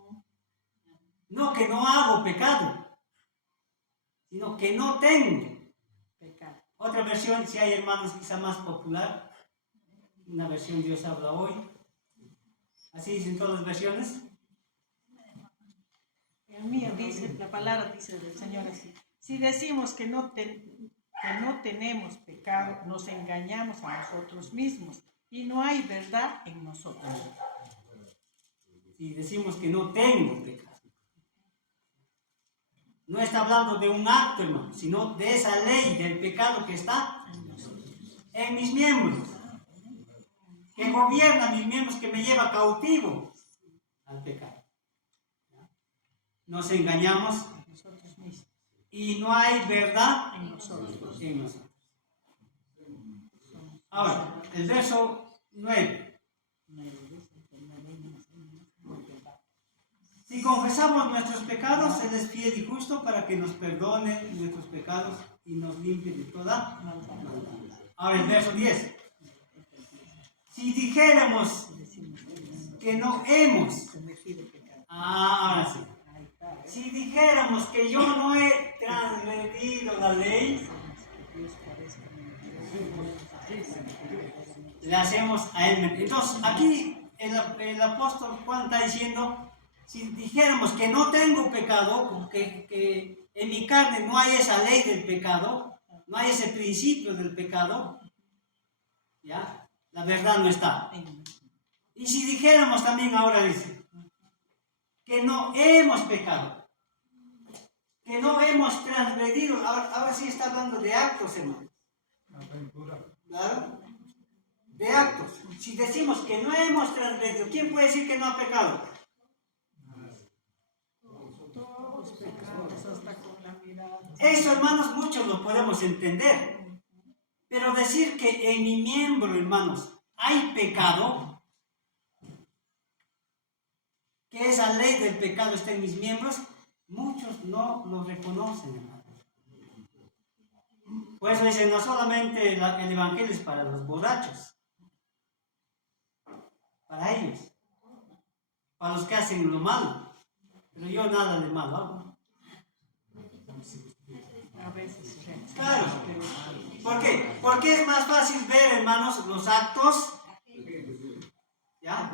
no que no hago pecado, sino que no tengo. Otra versión, si hay hermanos quizá más popular, una versión Dios habla hoy, así dicen todas las versiones. El mío dice, la palabra dice del Señor así. Si decimos que no tenemos pecado, nos engañamos a nosotros mismos y no hay verdad en nosotros. Si decimos que no tengo pecado, no está hablando de un acto, hermano, sino de esa ley del pecado que está en mis miembros, que gobierna mis miembros, que me lleva cautivo al pecado. Nos engañamos Nosotros mismos. y no hay verdad En nosotros. en nosotros. Ahora, el verso 9. Si confesamos nuestros pecados, Él es fiel y justo para que nos perdone nuestros pecados y nos limpie de toda maldad. Ahora el verso 10. Si dijéramos que no hemos... ahora sí. Si dijéramos que yo no he transgredido la ley, le hacemos a Él. Entonces, aquí el apóstol Juan está diciendo, si dijéramos que no tengo pecado, que en mi carne no hay esa ley del pecado, no hay ese principio del pecado, ¿ya? La verdad no está. Y si dijéramos también, ahora dice, que no hemos pecado, que no hemos transgredido, ahora sí está hablando de actos, hermano. ¿Claro? De actos. Si decimos que no hemos transgredido, ¿quién puede decir que no ha pecado? Eso, hermanos, muchos lo podemos entender. Pero decir que en mi miembro, hermanos, hay pecado, que esa ley del pecado está en mis miembros, muchos no lo reconocen, hermanos. Por eso dicen, no solamente el evangelio es para los borrachos, para ellos, para los que hacen lo malo, pero yo nada de malo hago. A veces, Claro. ¿Por qué? Porque es más fácil ver, hermanos, los actos. ¿Ya?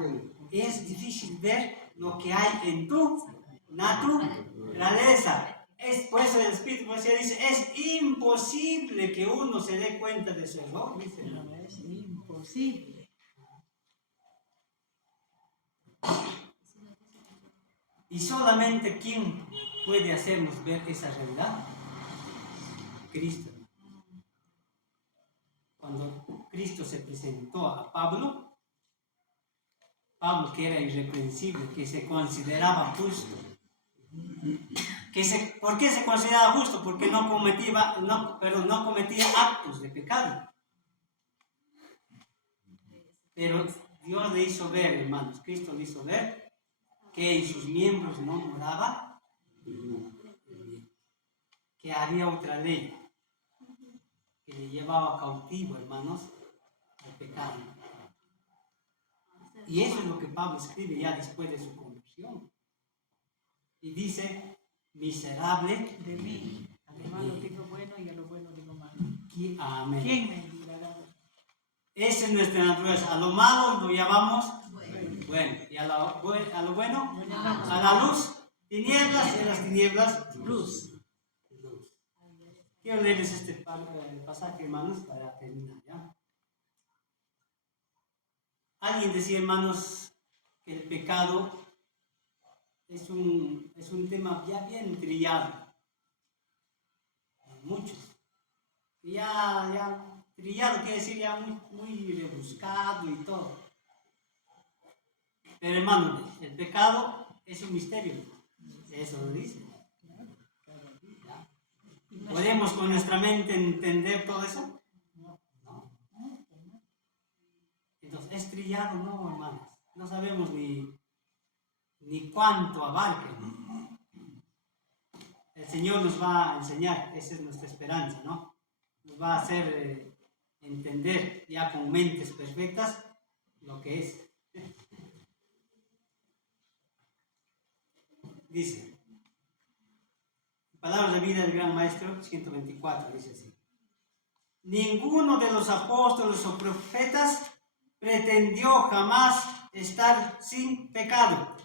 Es difícil ver lo que hay en tu naturaleza. Por eso el Espíritu dice, es imposible que uno se dé cuenta de su error. Dice, no es imposible. Y solamente ¿quién puede hacernos ver esa realidad? Cristo. Cuando Cristo se presentó a Pablo, que era irreprensible, que se consideraba justo. ¿Por qué se consideraba justo? Porque no cometía actos de pecado. Pero Dios le hizo ver, hermanos, Cristo le hizo ver que en sus miembros no moraba, que había otra ley que le llevaba cautivo, hermanos, al pecado. Y eso es lo que Pablo escribe ya después de su conversión. Y dice, miserable De mí, a lo malo digo bueno y a lo bueno digo malo. Amén. ¿Quién me librará? Esa es nuestra naturaleza. A lo malo lo llamamos bueno. Y a lo bueno, a la luz, tinieblas, y a las tinieblas, luz. Quiero leerles este pasaje, hermanos, para terminar, ¿ya? Alguien decía, hermanos, que el pecado es un tema ya bien trillado. Muchos. Ya trillado quiere decir ya muy rebuscado y todo. Pero hermano, el pecado es un misterio. Eso lo dice. ¿Podemos con nuestra mente entender todo eso? No. Entonces, es trillado, no, hermanos. No sabemos ni cuánto abarque. El Señor nos va a enseñar, esa es nuestra esperanza, ¿no? Nos va a hacer entender ya con mentes perfectas lo que es. Dice, Palabras de vida del Gran Maestro, 124, dice así. Ninguno de los apóstoles o profetas pretendió jamás estar sin pecado.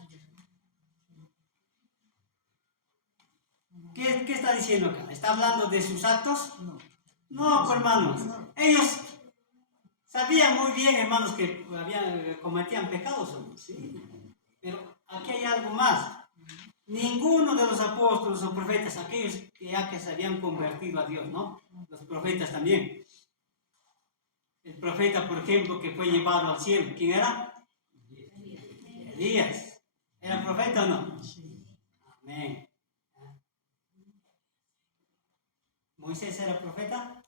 ¿Qué está diciendo acá? ¿Está hablando de sus actos? No, hermanos. Ellos sabían muy bien, hermanos, que cometían pecados, ¿sí? Pero aquí hay algo más. Ninguno de los apóstoles o profetas, aquellos que ya que se habían convertido a Dios, ¿no? Los profetas también. El profeta, por ejemplo, que fue llevado al cielo, ¿quién era? Elías. ¿Era profeta o no? Amén. ¿Moisés era profeta?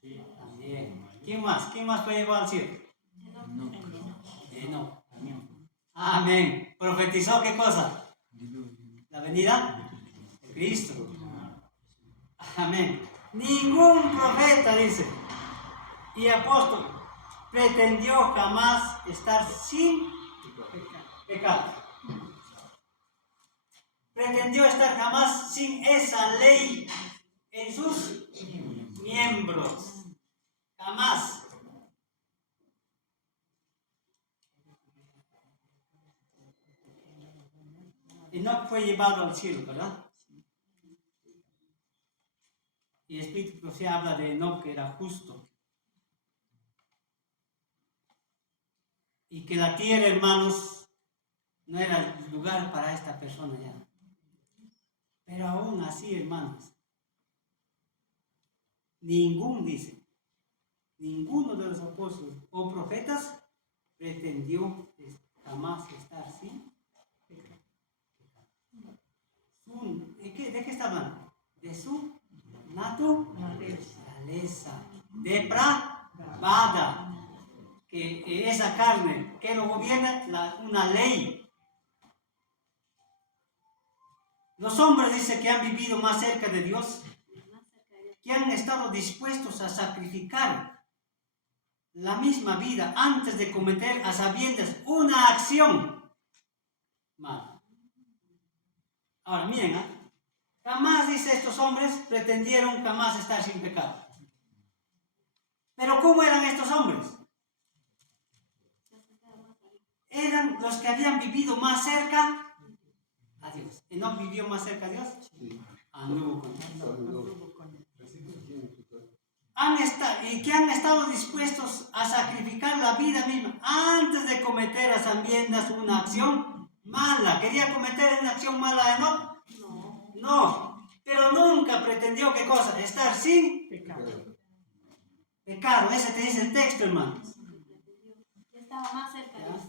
Sí. También. ¿Quién más? ¿Quién más fue llevado al cielo? No. Amén. ¿Profetizó qué cosa? La venida de Cristo. Amén. Ningún profeta, dice, y apóstol pretendió jamás estar sin pecado. Pretendió estar jamás sin esa ley en sus miembros. Jamás. Enoc fue llevado al cielo, ¿verdad? Y el Espíritu Profecía habla de Enoc que era justo. Y que la tierra, hermanos, no era el lugar para esta persona ya. Pero aún así, hermanos, ninguno de los apóstoles o profetas pretendió jamás estar sin pecado. ¿De qué está hablando? De su naturaleza depravada, que esa carne que lo gobierna, una ley. Los hombres dicen que han vivido más cerca de Dios, que han estado dispuestos a sacrificar la misma vida antes de cometer a sabiendas una acción mala. Ahora miren, jamás, dice, estos hombres pretendieron jamás estar sin pecado. Pero ¿cómo eran estos hombres? Eran los que habían vivido más cerca a Dios. ¿Enoc vivió más cerca a Dios? Sí. Anduvo con Él. Y que han estado dispuestos a sacrificar la vida misma antes de cometer a sabiendas una acción mala. ¿Quería cometer una acción mala Enoc? No. Pero nunca pretendió, ¿qué cosa? Estar sin pecado. Ese te dice el texto, hermanos. Estaba más cerca de Dios.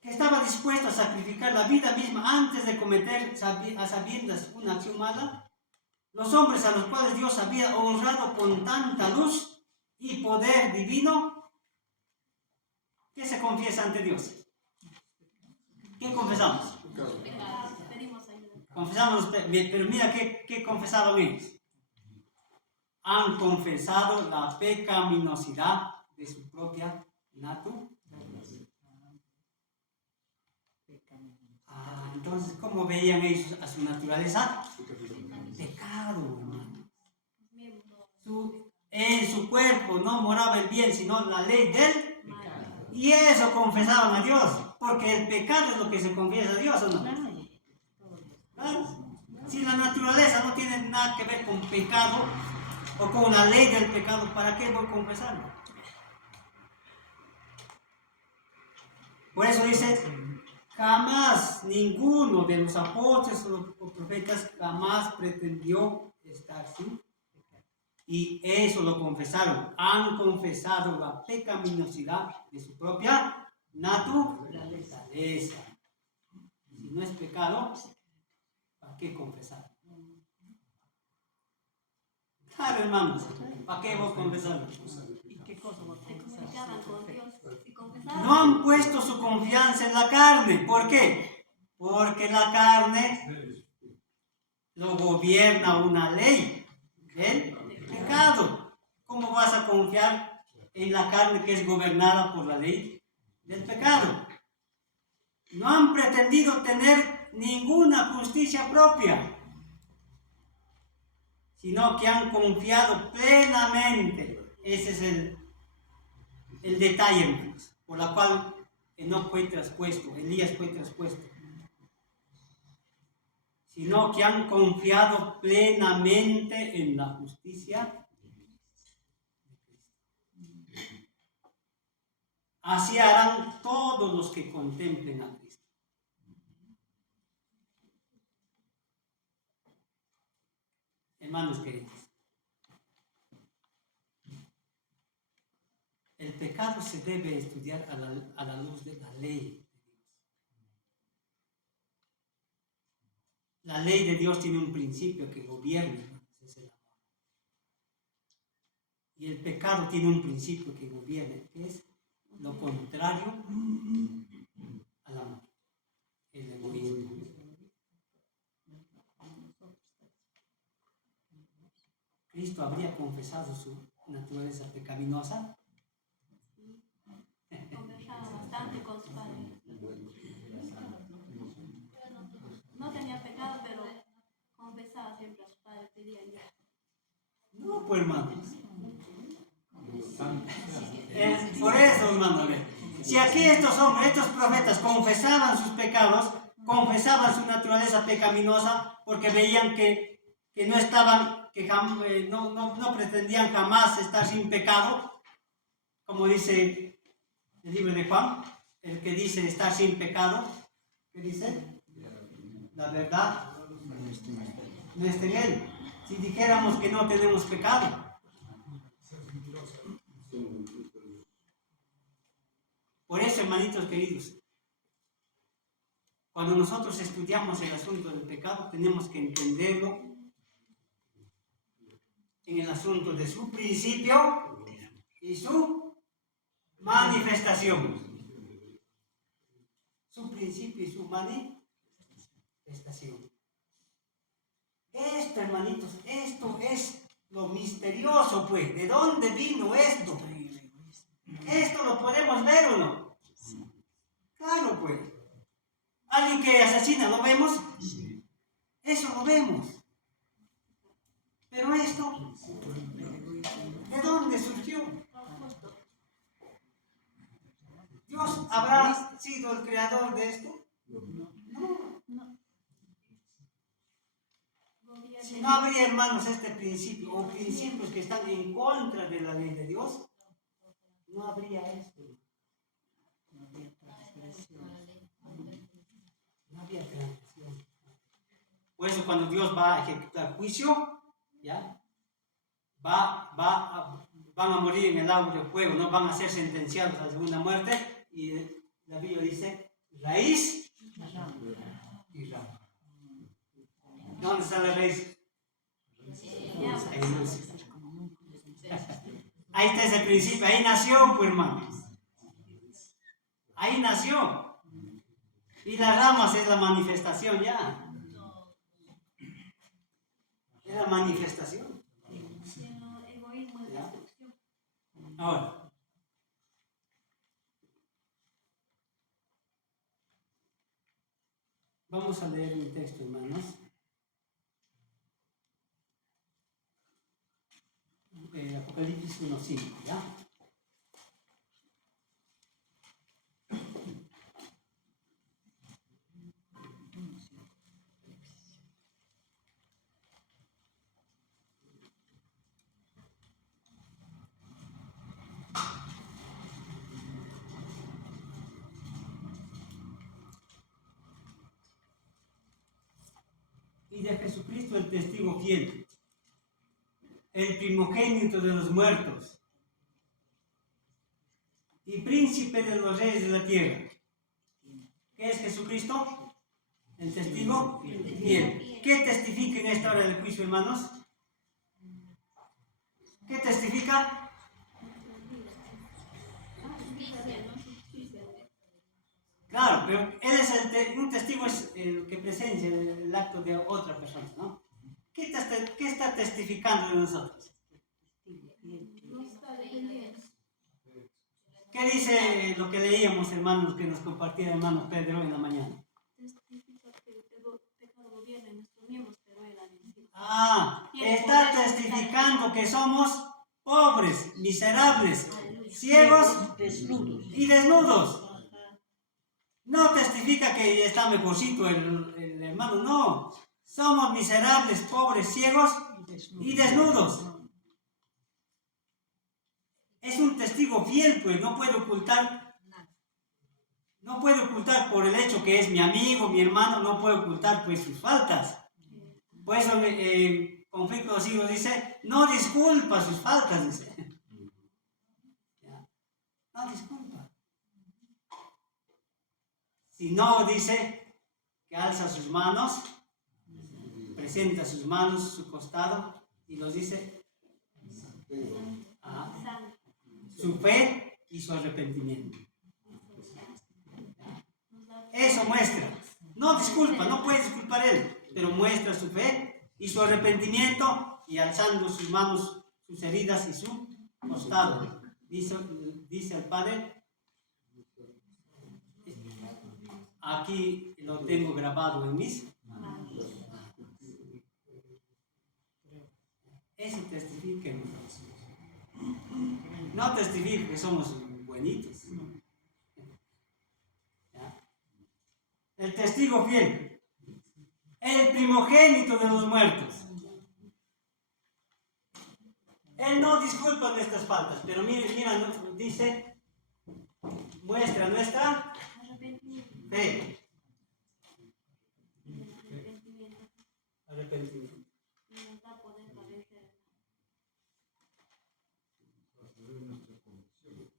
Que estaba dispuesto a sacrificar la vida misma antes de cometer a sabiendas una acción mala. Los hombres a los cuales Dios había honrado con tanta luz y poder divino, ¿qué se confiesa ante Dios? ¿Qué confesamos? Pedimos ayuda. Confesamos, pero mira ¿qué confesaban ellos? Han confesado la pecaminosidad de su propia naturaleza. Entonces, ¿cómo veían ellos a su naturaleza? Pecado, hermano. En su tiempo no moraba el bien, sino la ley del... Y eso confesaban a Dios, porque el pecado es lo que se confiesa a Dios, ¿o no? Claro. Si la naturaleza no tiene nada que ver con pecado o con la ley del pecado, ¿para qué voy a confesarlo? Por eso dice, jamás ninguno de los apóstoles o profetas jamás pretendió estar sin pecado. Y eso lo confesaron. Han confesado la pecaminosidad de su propia naturaleza. Si no es pecado, ¿para qué confesar? Claro, hermanos, ¿para qué vos confesar? ¿Y qué cosa va a Se confesar? comunicaban con Dios y confesaban. No han puesto su confianza en la carne. ¿Por qué? Porque la carne lo gobierna una ley, el pecado. ¿Cómo vas a confiar en la carne que es gobernada por la ley del pecado? No han pretendido tener ninguna justicia propia, sino que han confiado plenamente. Ese es el detalle, hermanos, por la cual Enoc fue traspuesto, Elías fue traspuesto. Sino que han confiado plenamente en la justicia de Cristo. Así harán todos los que contemplen a Cristo. Hermanos queridos, el pecado se debe estudiar a la luz de la ley de Dios. La ley de Dios tiene un principio que gobierna, es el amor. Y el pecado tiene un principio que gobierna, que es lo contrario al amor, el egoísmo. ¿Cristo habría confesado su naturaleza pecaminosa? Conversaba bastante con su padre. No tenía pecado, pero confesaba siempre a su padre, pedía ayuda. No, pues hermanos. Por eso, hermano, si aquí estos hombres, estos profetas confesaban sus pecados, confesaban su naturaleza pecaminosa, porque veían que no estaban, que no pretendían jamás estar sin pecado, como dice el libro de Juan, el que dice estar sin pecado, ¿qué dice? La verdad no está en él. Si dijéramos que no tenemos pecado. Por eso, hermanitos queridos, cuando nosotros estudiamos el asunto del pecado, tenemos que entenderlo en el asunto de su principio y su manifestación. Su principio y su manifestación. Esto, hermanitos, esto es lo misterioso, pues. ¿De dónde vino esto? ¿Esto lo podemos ver o no? Claro, pues. Alguien que asesina, ¿lo vemos? Eso lo vemos. Pero esto, ¿de dónde surgió? ¿Dios habrá sido el creador de esto? No. Si no habría, hermanos, este principio o principios que están en contra de la ley de Dios, no habría esto. No habría transgresión. Por eso cuando Dios va a ejecutar juicio, ¿ya? Van a morir en el lago de fuego, no van a ser sentenciados a segunda muerte, y la Biblia dice raíz y rama. ¿Dónde está la raíz? Ahí está ese principio, ahí nació, pues hermanos. Ahí nació. Y las ramas es la manifestación ya. Es la manifestación. Egoísmo y destrucción. Ahora, vamos a leer un texto, hermanos. Apocalipsis 1:5, ¿ya? Y de Jesucristo el testigo fiel, el primogénito de los muertos y príncipe de los reyes de la tierra. ¿Qué es Jesucristo? El testigo fiel. ¿Qué testifica en esta hora del juicio, hermanos? ¿Qué testifica? Claro, pero él es un testigo, es el que presencia el acto de otra persona, ¿no? ¿Qué está testificando de nosotros? ¿Qué dice lo que leíamos, hermanos, que nos compartía el hermano Pedro en la mañana? Testifica que el pecado gobierna en nuestros miembros, pero él ha vencido. Está testificando que somos pobres, miserables, ciegos y desnudos. No testifica que está mejorcito el hermano, no. Somos miserables, pobres, ciegos y desnudos. Es un testigo fiel, pues no puede ocultar. No puede ocultar por el hecho que es mi amigo, mi hermano, no puede ocultar pues sus faltas. Por eso Conflicto de los Siglos dice, no disculpa sus faltas, dice. No disculpa. Si no, dice que alza sus manos, presenta sus manos, su costado, y nos dice su fe y su arrepentimiento. Eso muestra. No disculpa, no puede disculpar él, pero muestra su fe y su arrepentimiento y alzando sus manos, sus heridas y su costado. Dice el Padre, aquí lo tengo grabado en mis manos. Eso testifica en nosotros. No testifica que somos buenitos. ¿Ya? El testigo fiel, el primogénito de los muertos. Él no disculpa nuestras faltas, pero mira, dice, muestra nuestra fe. Arrepentimiento.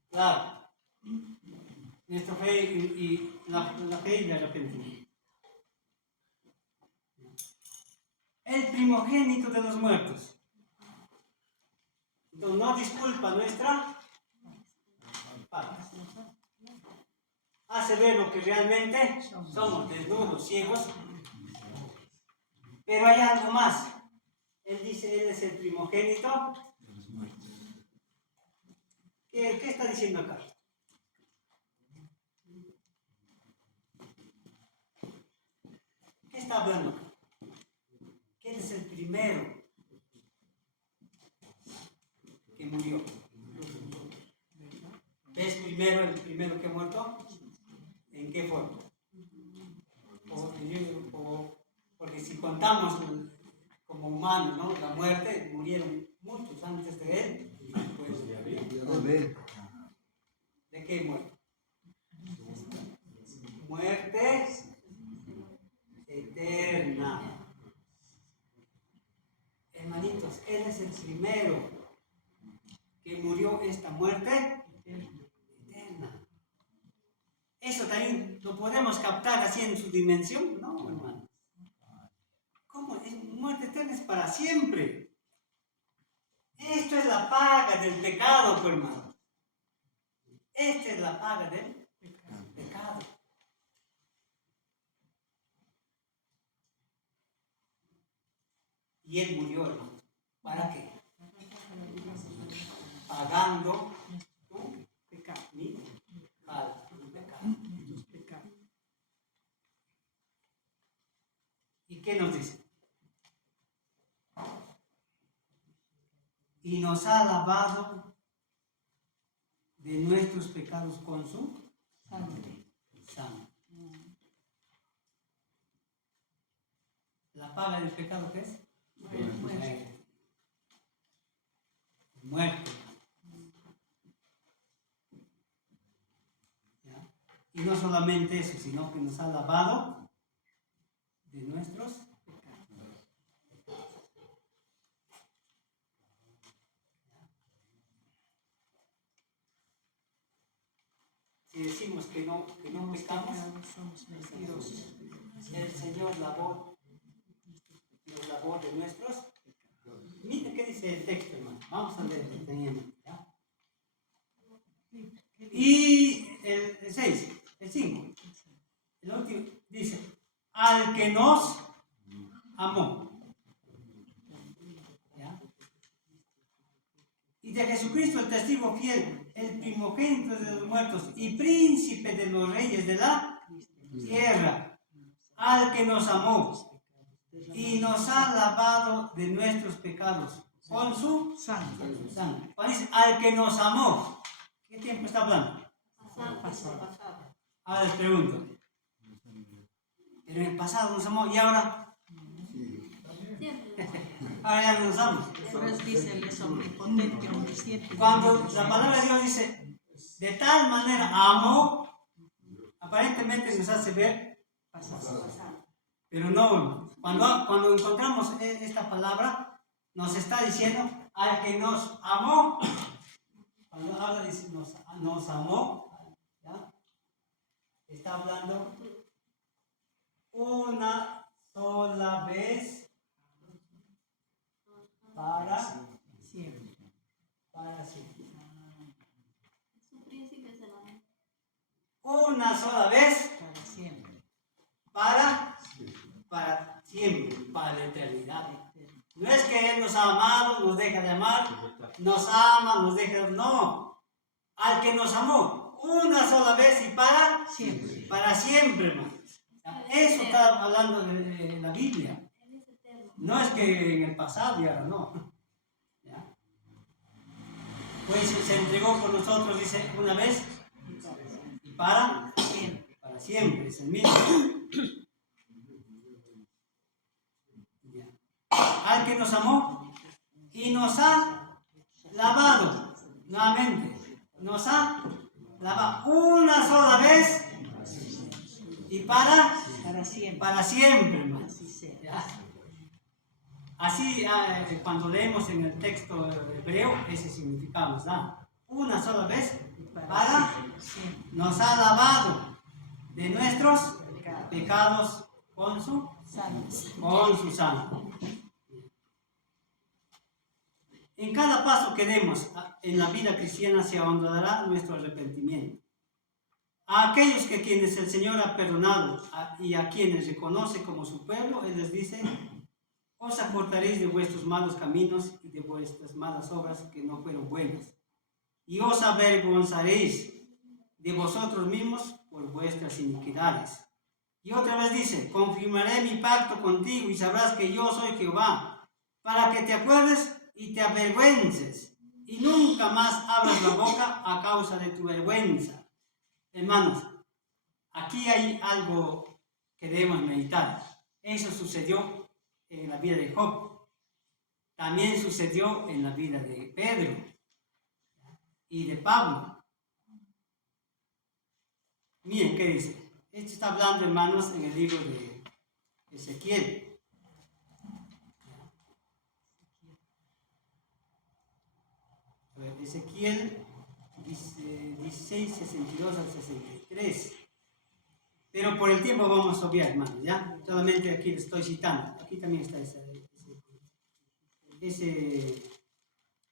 Claro. Nuestra fe y la fe y el arrepentimiento. El primogénito de los muertos. Entonces no disculpa nuestra falta. Hace ver lo que realmente somos, desnudos, ciegos. Pero hay algo más. Él dice, él es el primogénito. ¿Qué está diciendo acá? ¿Qué está hablando acá? Que él es el primero que murió. ¿Ves primero el primero que ha muerto? ¿En qué forma? Porque si contamos como humanos, ¿no? La muerte, murieron muchos antes de él. Pues, ¿de qué muerte? Muerte eterna. Hermanitos, él es el primero que murió esta muerte eterna. Eso también lo podemos captar así en su dimensión, ¿no, hermano? ¿Cómo? Muerte eterna es para siempre. Esto es la paga del pecado, hermano. Esta es la paga del pecado. Y él murió, hermano. ¿Para qué? Pagando tu pecado. Mi pecado. ¿Y qué nos dice? Y nos nos ha lavado de nuestros pecados con su Sangre. sangre. ¿La paga del pecado qué es? Muerte. ¿Ya? Y no solamente eso, sino que nos ha lavado de nuestros pecados. Si decimos que no pecamos, Somos mentirosos. el Señor nos lavó de nuestros pecados. Mire qué dice el texto, hermano. Vamos a leer detenidamente, ¿ya? Y el 6, el 5, el último, dice, al que nos amó. ¿Ya? Y de Jesucristo, el testigo fiel, el primogénito de los muertos y príncipe de los reyes de la tierra, al que nos amó y nos ha lavado de nuestros pecados con su Sangre. sangre. Cuando dice, al que nos amó, ¿qué tiempo está hablando? Ahora les pregunto, pero en el pasado nos amó y ahora, ahora ya no nos ama. Por eso dice, Él es omnipotente, omnisciente. Cuando la palabra de Dios dice, de tal manera amó, aparentemente nos hace ver, pero no. Cuando encontramos esta palabra, nos está diciendo, al que nos amó, cuando habla dice, nos amó, ¿ya? Está hablando una sola vez para Siempre. siempre. Una sola vez Para siempre. para siempre, para la eternidad. No es que Él nos ha amado, nos deja de amar, nos ama, nos deja de... No, al que nos amó una sola vez y Siempre. para siempre, hermano. Eso está hablando de la Biblia. No es que en el pasado y ahora no. ¿Ya? Pues se entregó por nosotros, dice, una vez y para siempre, es el mismo. Ya. Al que nos amó y nos ha lavado, nuevamente, nos ha lavado una sola vez y para siempre, hermano. Así sea. ¿Ya? Así, cuando leemos en el texto hebreo, ese significado nos da. Una sola vez para siempre. nos ha lavado de nuestros pecados con su sangre. En cada paso que demos en la vida cristiana se ahondará nuestro arrepentimiento. A aquellos quienes el Señor ha perdonado y a quienes reconoce como su pueblo, Él les dice, os acortaréis de vuestros malos caminos y de vuestras malas obras que no fueron buenas, y os avergonzaréis de vosotros mismos por vuestras iniquidades. Y otra vez dice, confirmaré mi pacto contigo y sabrás que yo soy Jehová, para que te acuerdes y te avergüences, y nunca más abras la boca a causa de tu vergüenza. Hermanos, aquí hay algo que debemos meditar. Eso sucedió en la vida de Job. También sucedió en la vida de Pedro y de Pablo. Miren qué dice. Esto está hablando, hermanos, en el libro de Ezequiel. Ezequiel 16, 62 al 63. Pero por el tiempo vamos a obviar, hermanos, ¿ya? Solamente aquí le estoy citando. Aquí también está ese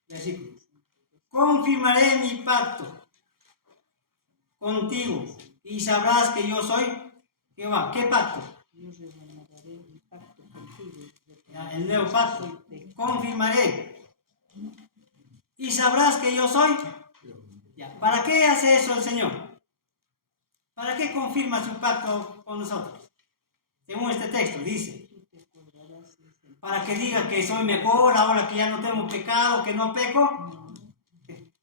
versículo. Confirmaré mi pacto contigo y sabrás que yo soy Jehová. ¿Qué pacto? Ya, el nuevo pacto. Confirmaré. Y sabrás que yo soy. Ya. ¿Para qué hace eso el Señor? ¿Para qué confirma su pacto con nosotros? Según este texto dice, para que diga que soy mejor, ahora que ya no tengo pecado, que no peco.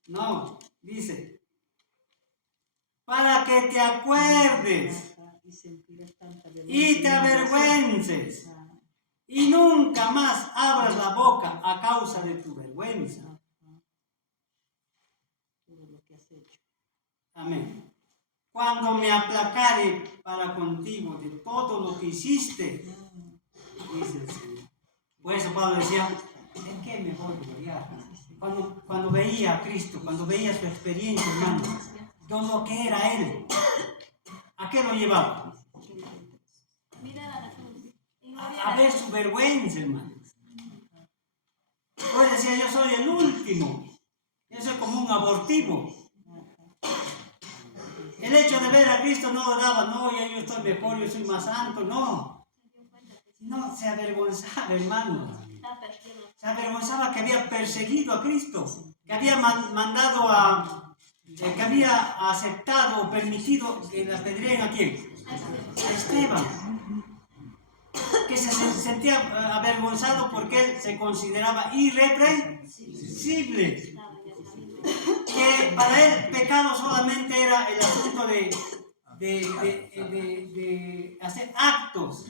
No, dice, para que te acuerdes Y sentirás tanta y te avergüences y nunca más abras la boca a causa de tu vergüenza. todo lo que has hecho. Amén. Cuando me aplacare para contigo de todo lo que hiciste, dice el Señor. Por eso Pablo decía, ¿en qué me voy a gloriar? Cuando veía a Cristo, cuando veía su experiencia, hermano, todo lo que era Él, ¿a qué lo llevaba? Mirar a la cruz. Y no A ver su vergüenza, hermano. Pues decía, yo soy el último, yo soy como un abortivo. El hecho de ver a Cristo no lo daba, no, ya yo estoy mejor, yo soy más santo, no. No, se avergonzaba, hermano. Se avergonzaba que había perseguido a Cristo, que había mandado que había aceptado o permitido que la apedreen a quién? A Esteban. Que se sentía avergonzado porque él se consideraba irreprensible. Que para él pecado solamente era el asunto de hacer actos.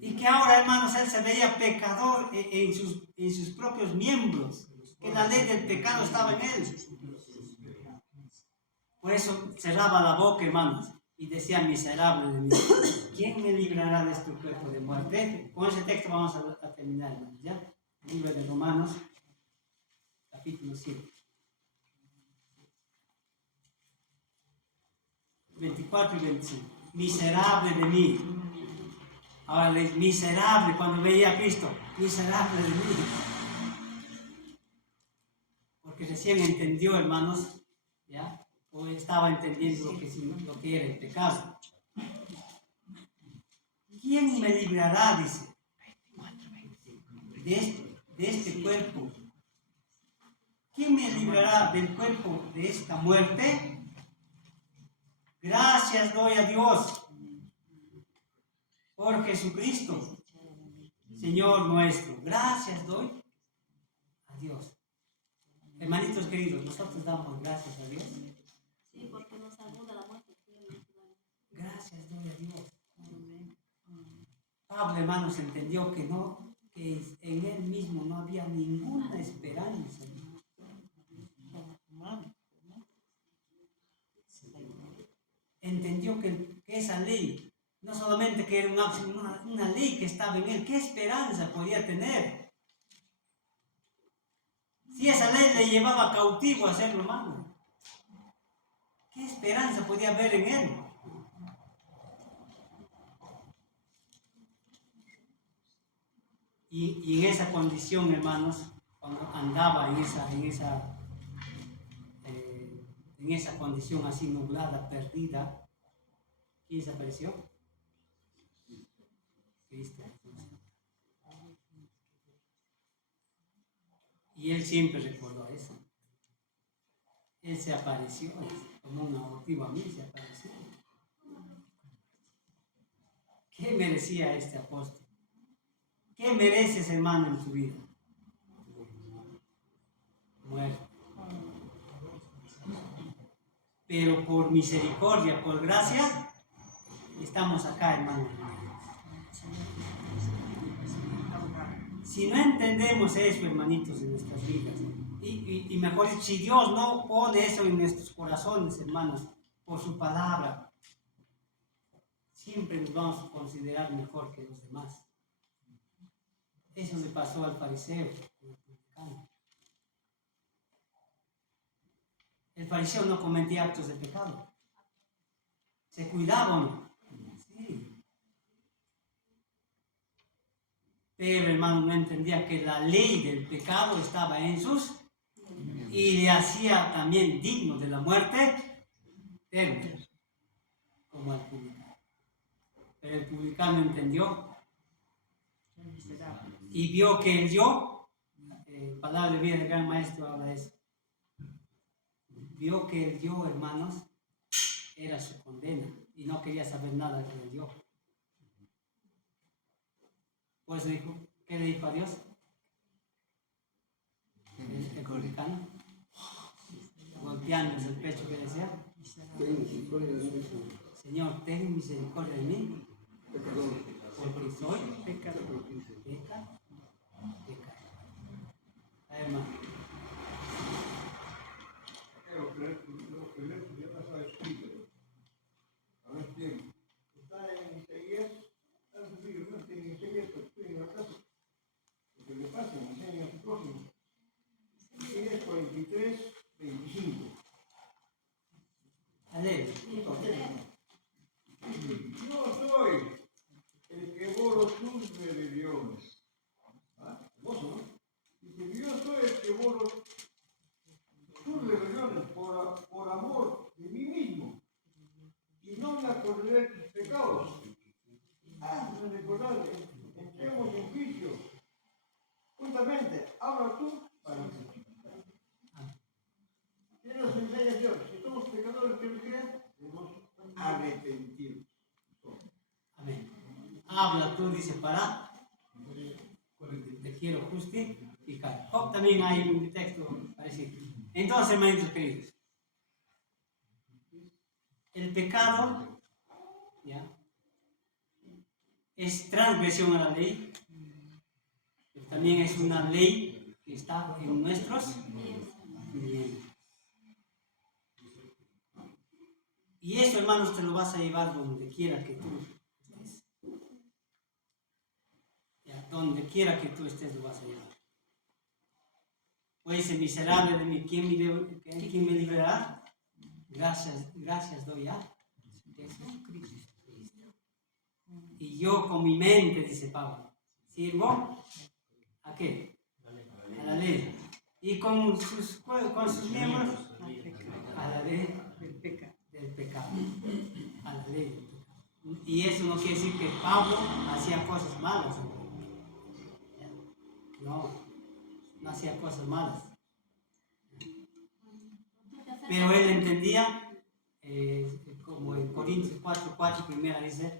Y que ahora, hermanos, él se veía pecador en sus propios miembros. Que la ley del pecado estaba en él. Por eso cerraba la boca, hermanos, y decía, miserable de mí, ¿quién me librará de este cuerpo de muerte? Con ese texto vamos a terminar, hermanos, ¿ya? Libro de Romanos, capítulo 7. 24 y 25. Miserable de mí. Ahora miserable cuando veía a Cristo. Miserable de mí. Porque recién entendió, hermanos, ¿ya? O estaba entendiendo lo que era el pecado. ¿Quién me librará, dice, de este cuerpo? ¿Quién me librará del cuerpo de esta muerte? Gracias doy a Dios por Jesucristo, Señor nuestro. Gracias doy a Dios. Hermanitos queridos, nosotros damos gracias a Dios. Sí, porque nos salvó de la muerte. Gracias doy a Dios. Pablo, hermanos, entendió que en él mismo no había ninguna esperanza. Entendió que esa ley, no solamente que era una ley que estaba en él, ¿qué esperanza podía tener? Si esa ley le llevaba cautivo a hacer lo malo, ¿qué esperanza podía haber en él? Y en esa condición, hermanos, cuando andaba en esa condición así nublada, perdida, ¿quién se apareció? Cristo. Y él siempre recordó eso. Él se apareció, como un abortivo a mí se apareció. ¿Qué merecía este apóstol? ¿Qué mereces, hermano, en tu vida? Muerte. Pero por misericordia, por gracia, estamos acá, hermano. Si no entendemos eso, hermanitos, en nuestras vidas, y mejor dicho, si Dios no pone eso en nuestros corazones, hermanos, por su palabra, siempre nos vamos a considerar mejor que los demás. Eso le pasó al fariseo. El fariseo no cometía actos de pecado. ¿Se cuidaba o no? Sí. Pero, hermano, no entendía que la ley del pecado estaba en sus y le hacía también digno de la muerte eterna, como al publicano. Pero el publicano entendió y vio que el yo, palabra de vida del gran maestro habla de eso, vio que el yo, hermanos, era su condena y no quería saber nada del yo. Pues dijo, ¿qué le dijo a Dios? El publicano, golpeándose el pecho, que decía: Señor, ten misericordia de mí, porque soy pecador. Hermano. Lo que le ya está escrito. A ver, bien. Está en Isaías, en Isaías, estoy en la casa. Lo que le pasa, me enseña a su próximo. Isaías 43, 25. Aleluya. Yo soy el que borro tus rebeliones. ¿Ah? Hermoso, ¿no? Dice, yo soy el que borro tus rebeliones por amor de mí mismo. Y no me acordaré de tus pecados. Hazme recordar, entremos en juicio. Justamente, habla tú para mí. ¿Qué nos enseña Dios? Si somos pecadores, ¿qué nos queda? Debemos arrepentir. Amén. Habla tú, dice, para te quiero justificar. También hay un texto parecido. Entonces, hermanitos queridos, el pecado, ¿ya?, es transgresión a la ley, pero también es una ley que está en nuestros miembros. Y eso, hermanos, te lo vas a llevar donde quiera que tú estés. Ya, donde quiera que tú estés, lo vas a llevar. Pues, miserable de mí, ¿quién me liberará? Gracias doy a Jesucristo. Y yo con mi mente, dice Pablo, sirvo ¿a qué? A la ley. Y con sus miembros, a la ley del pecado. A la ley del pecado. Y eso no quiere decir que Pablo hacía cosas malas. No hacía cosas malas. Pero él entendía, como en Corintios 4:4 primera dice,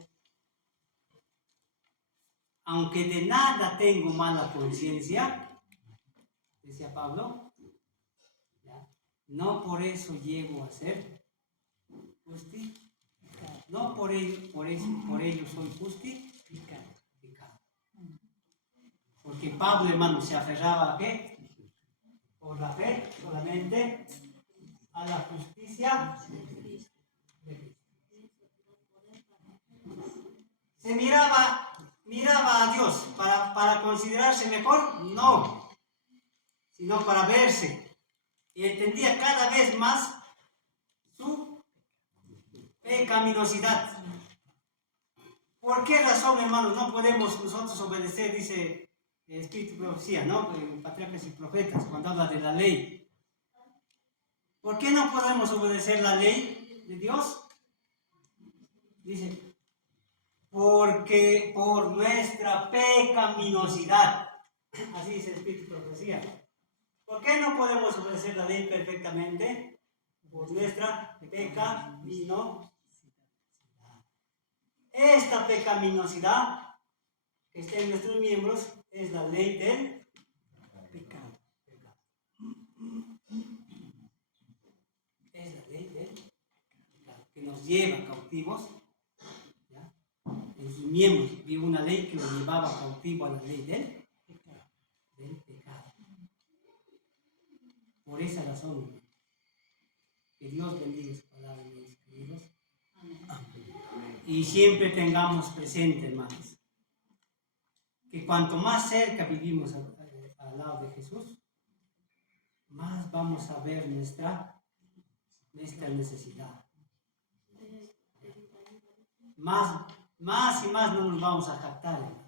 aunque de nada tengo mala conciencia, decía Pablo, ¿ya?, no por eso llego a ser justificado. No por ello soy justificado. Porque Pablo, hermano, se aferraba a ¿qué? Por la fe solamente a la justicia de Cristo. ¿Se miraba a Dios para considerarse mejor? No, sino para verse. Y entendía cada vez más su pecaminosidad. ¿Por qué razón, hermanos, no podemos nosotros obedecer? Dice el Espíritu y Profecía, ¿no? Patriarcas y Profetas, cuando habla de la ley. ¿Por qué no podemos obedecer la ley de Dios? Dice, porque por nuestra pecaminosidad. Así dice el Espíritu y Profecía. ¿Por qué no podemos obedecer la ley perfectamente? Por nuestra pecaminosidad. Esta pecaminosidad que está en nuestros miembros es la ley del pecado. Es la ley del pecado que nos lleva cautivos, ¿ya?, en sus miembros. Y una ley que nos llevaba cautivo a la ley del pecado. Por esa razón, que Dios bendiga su palabra, mis queridos. Y siempre tengamos presente, hermanos, que cuanto más cerca vivimos al lado de Jesús, más vamos a ver nuestra necesidad. Más y más no nos vamos a jactar, hermanos.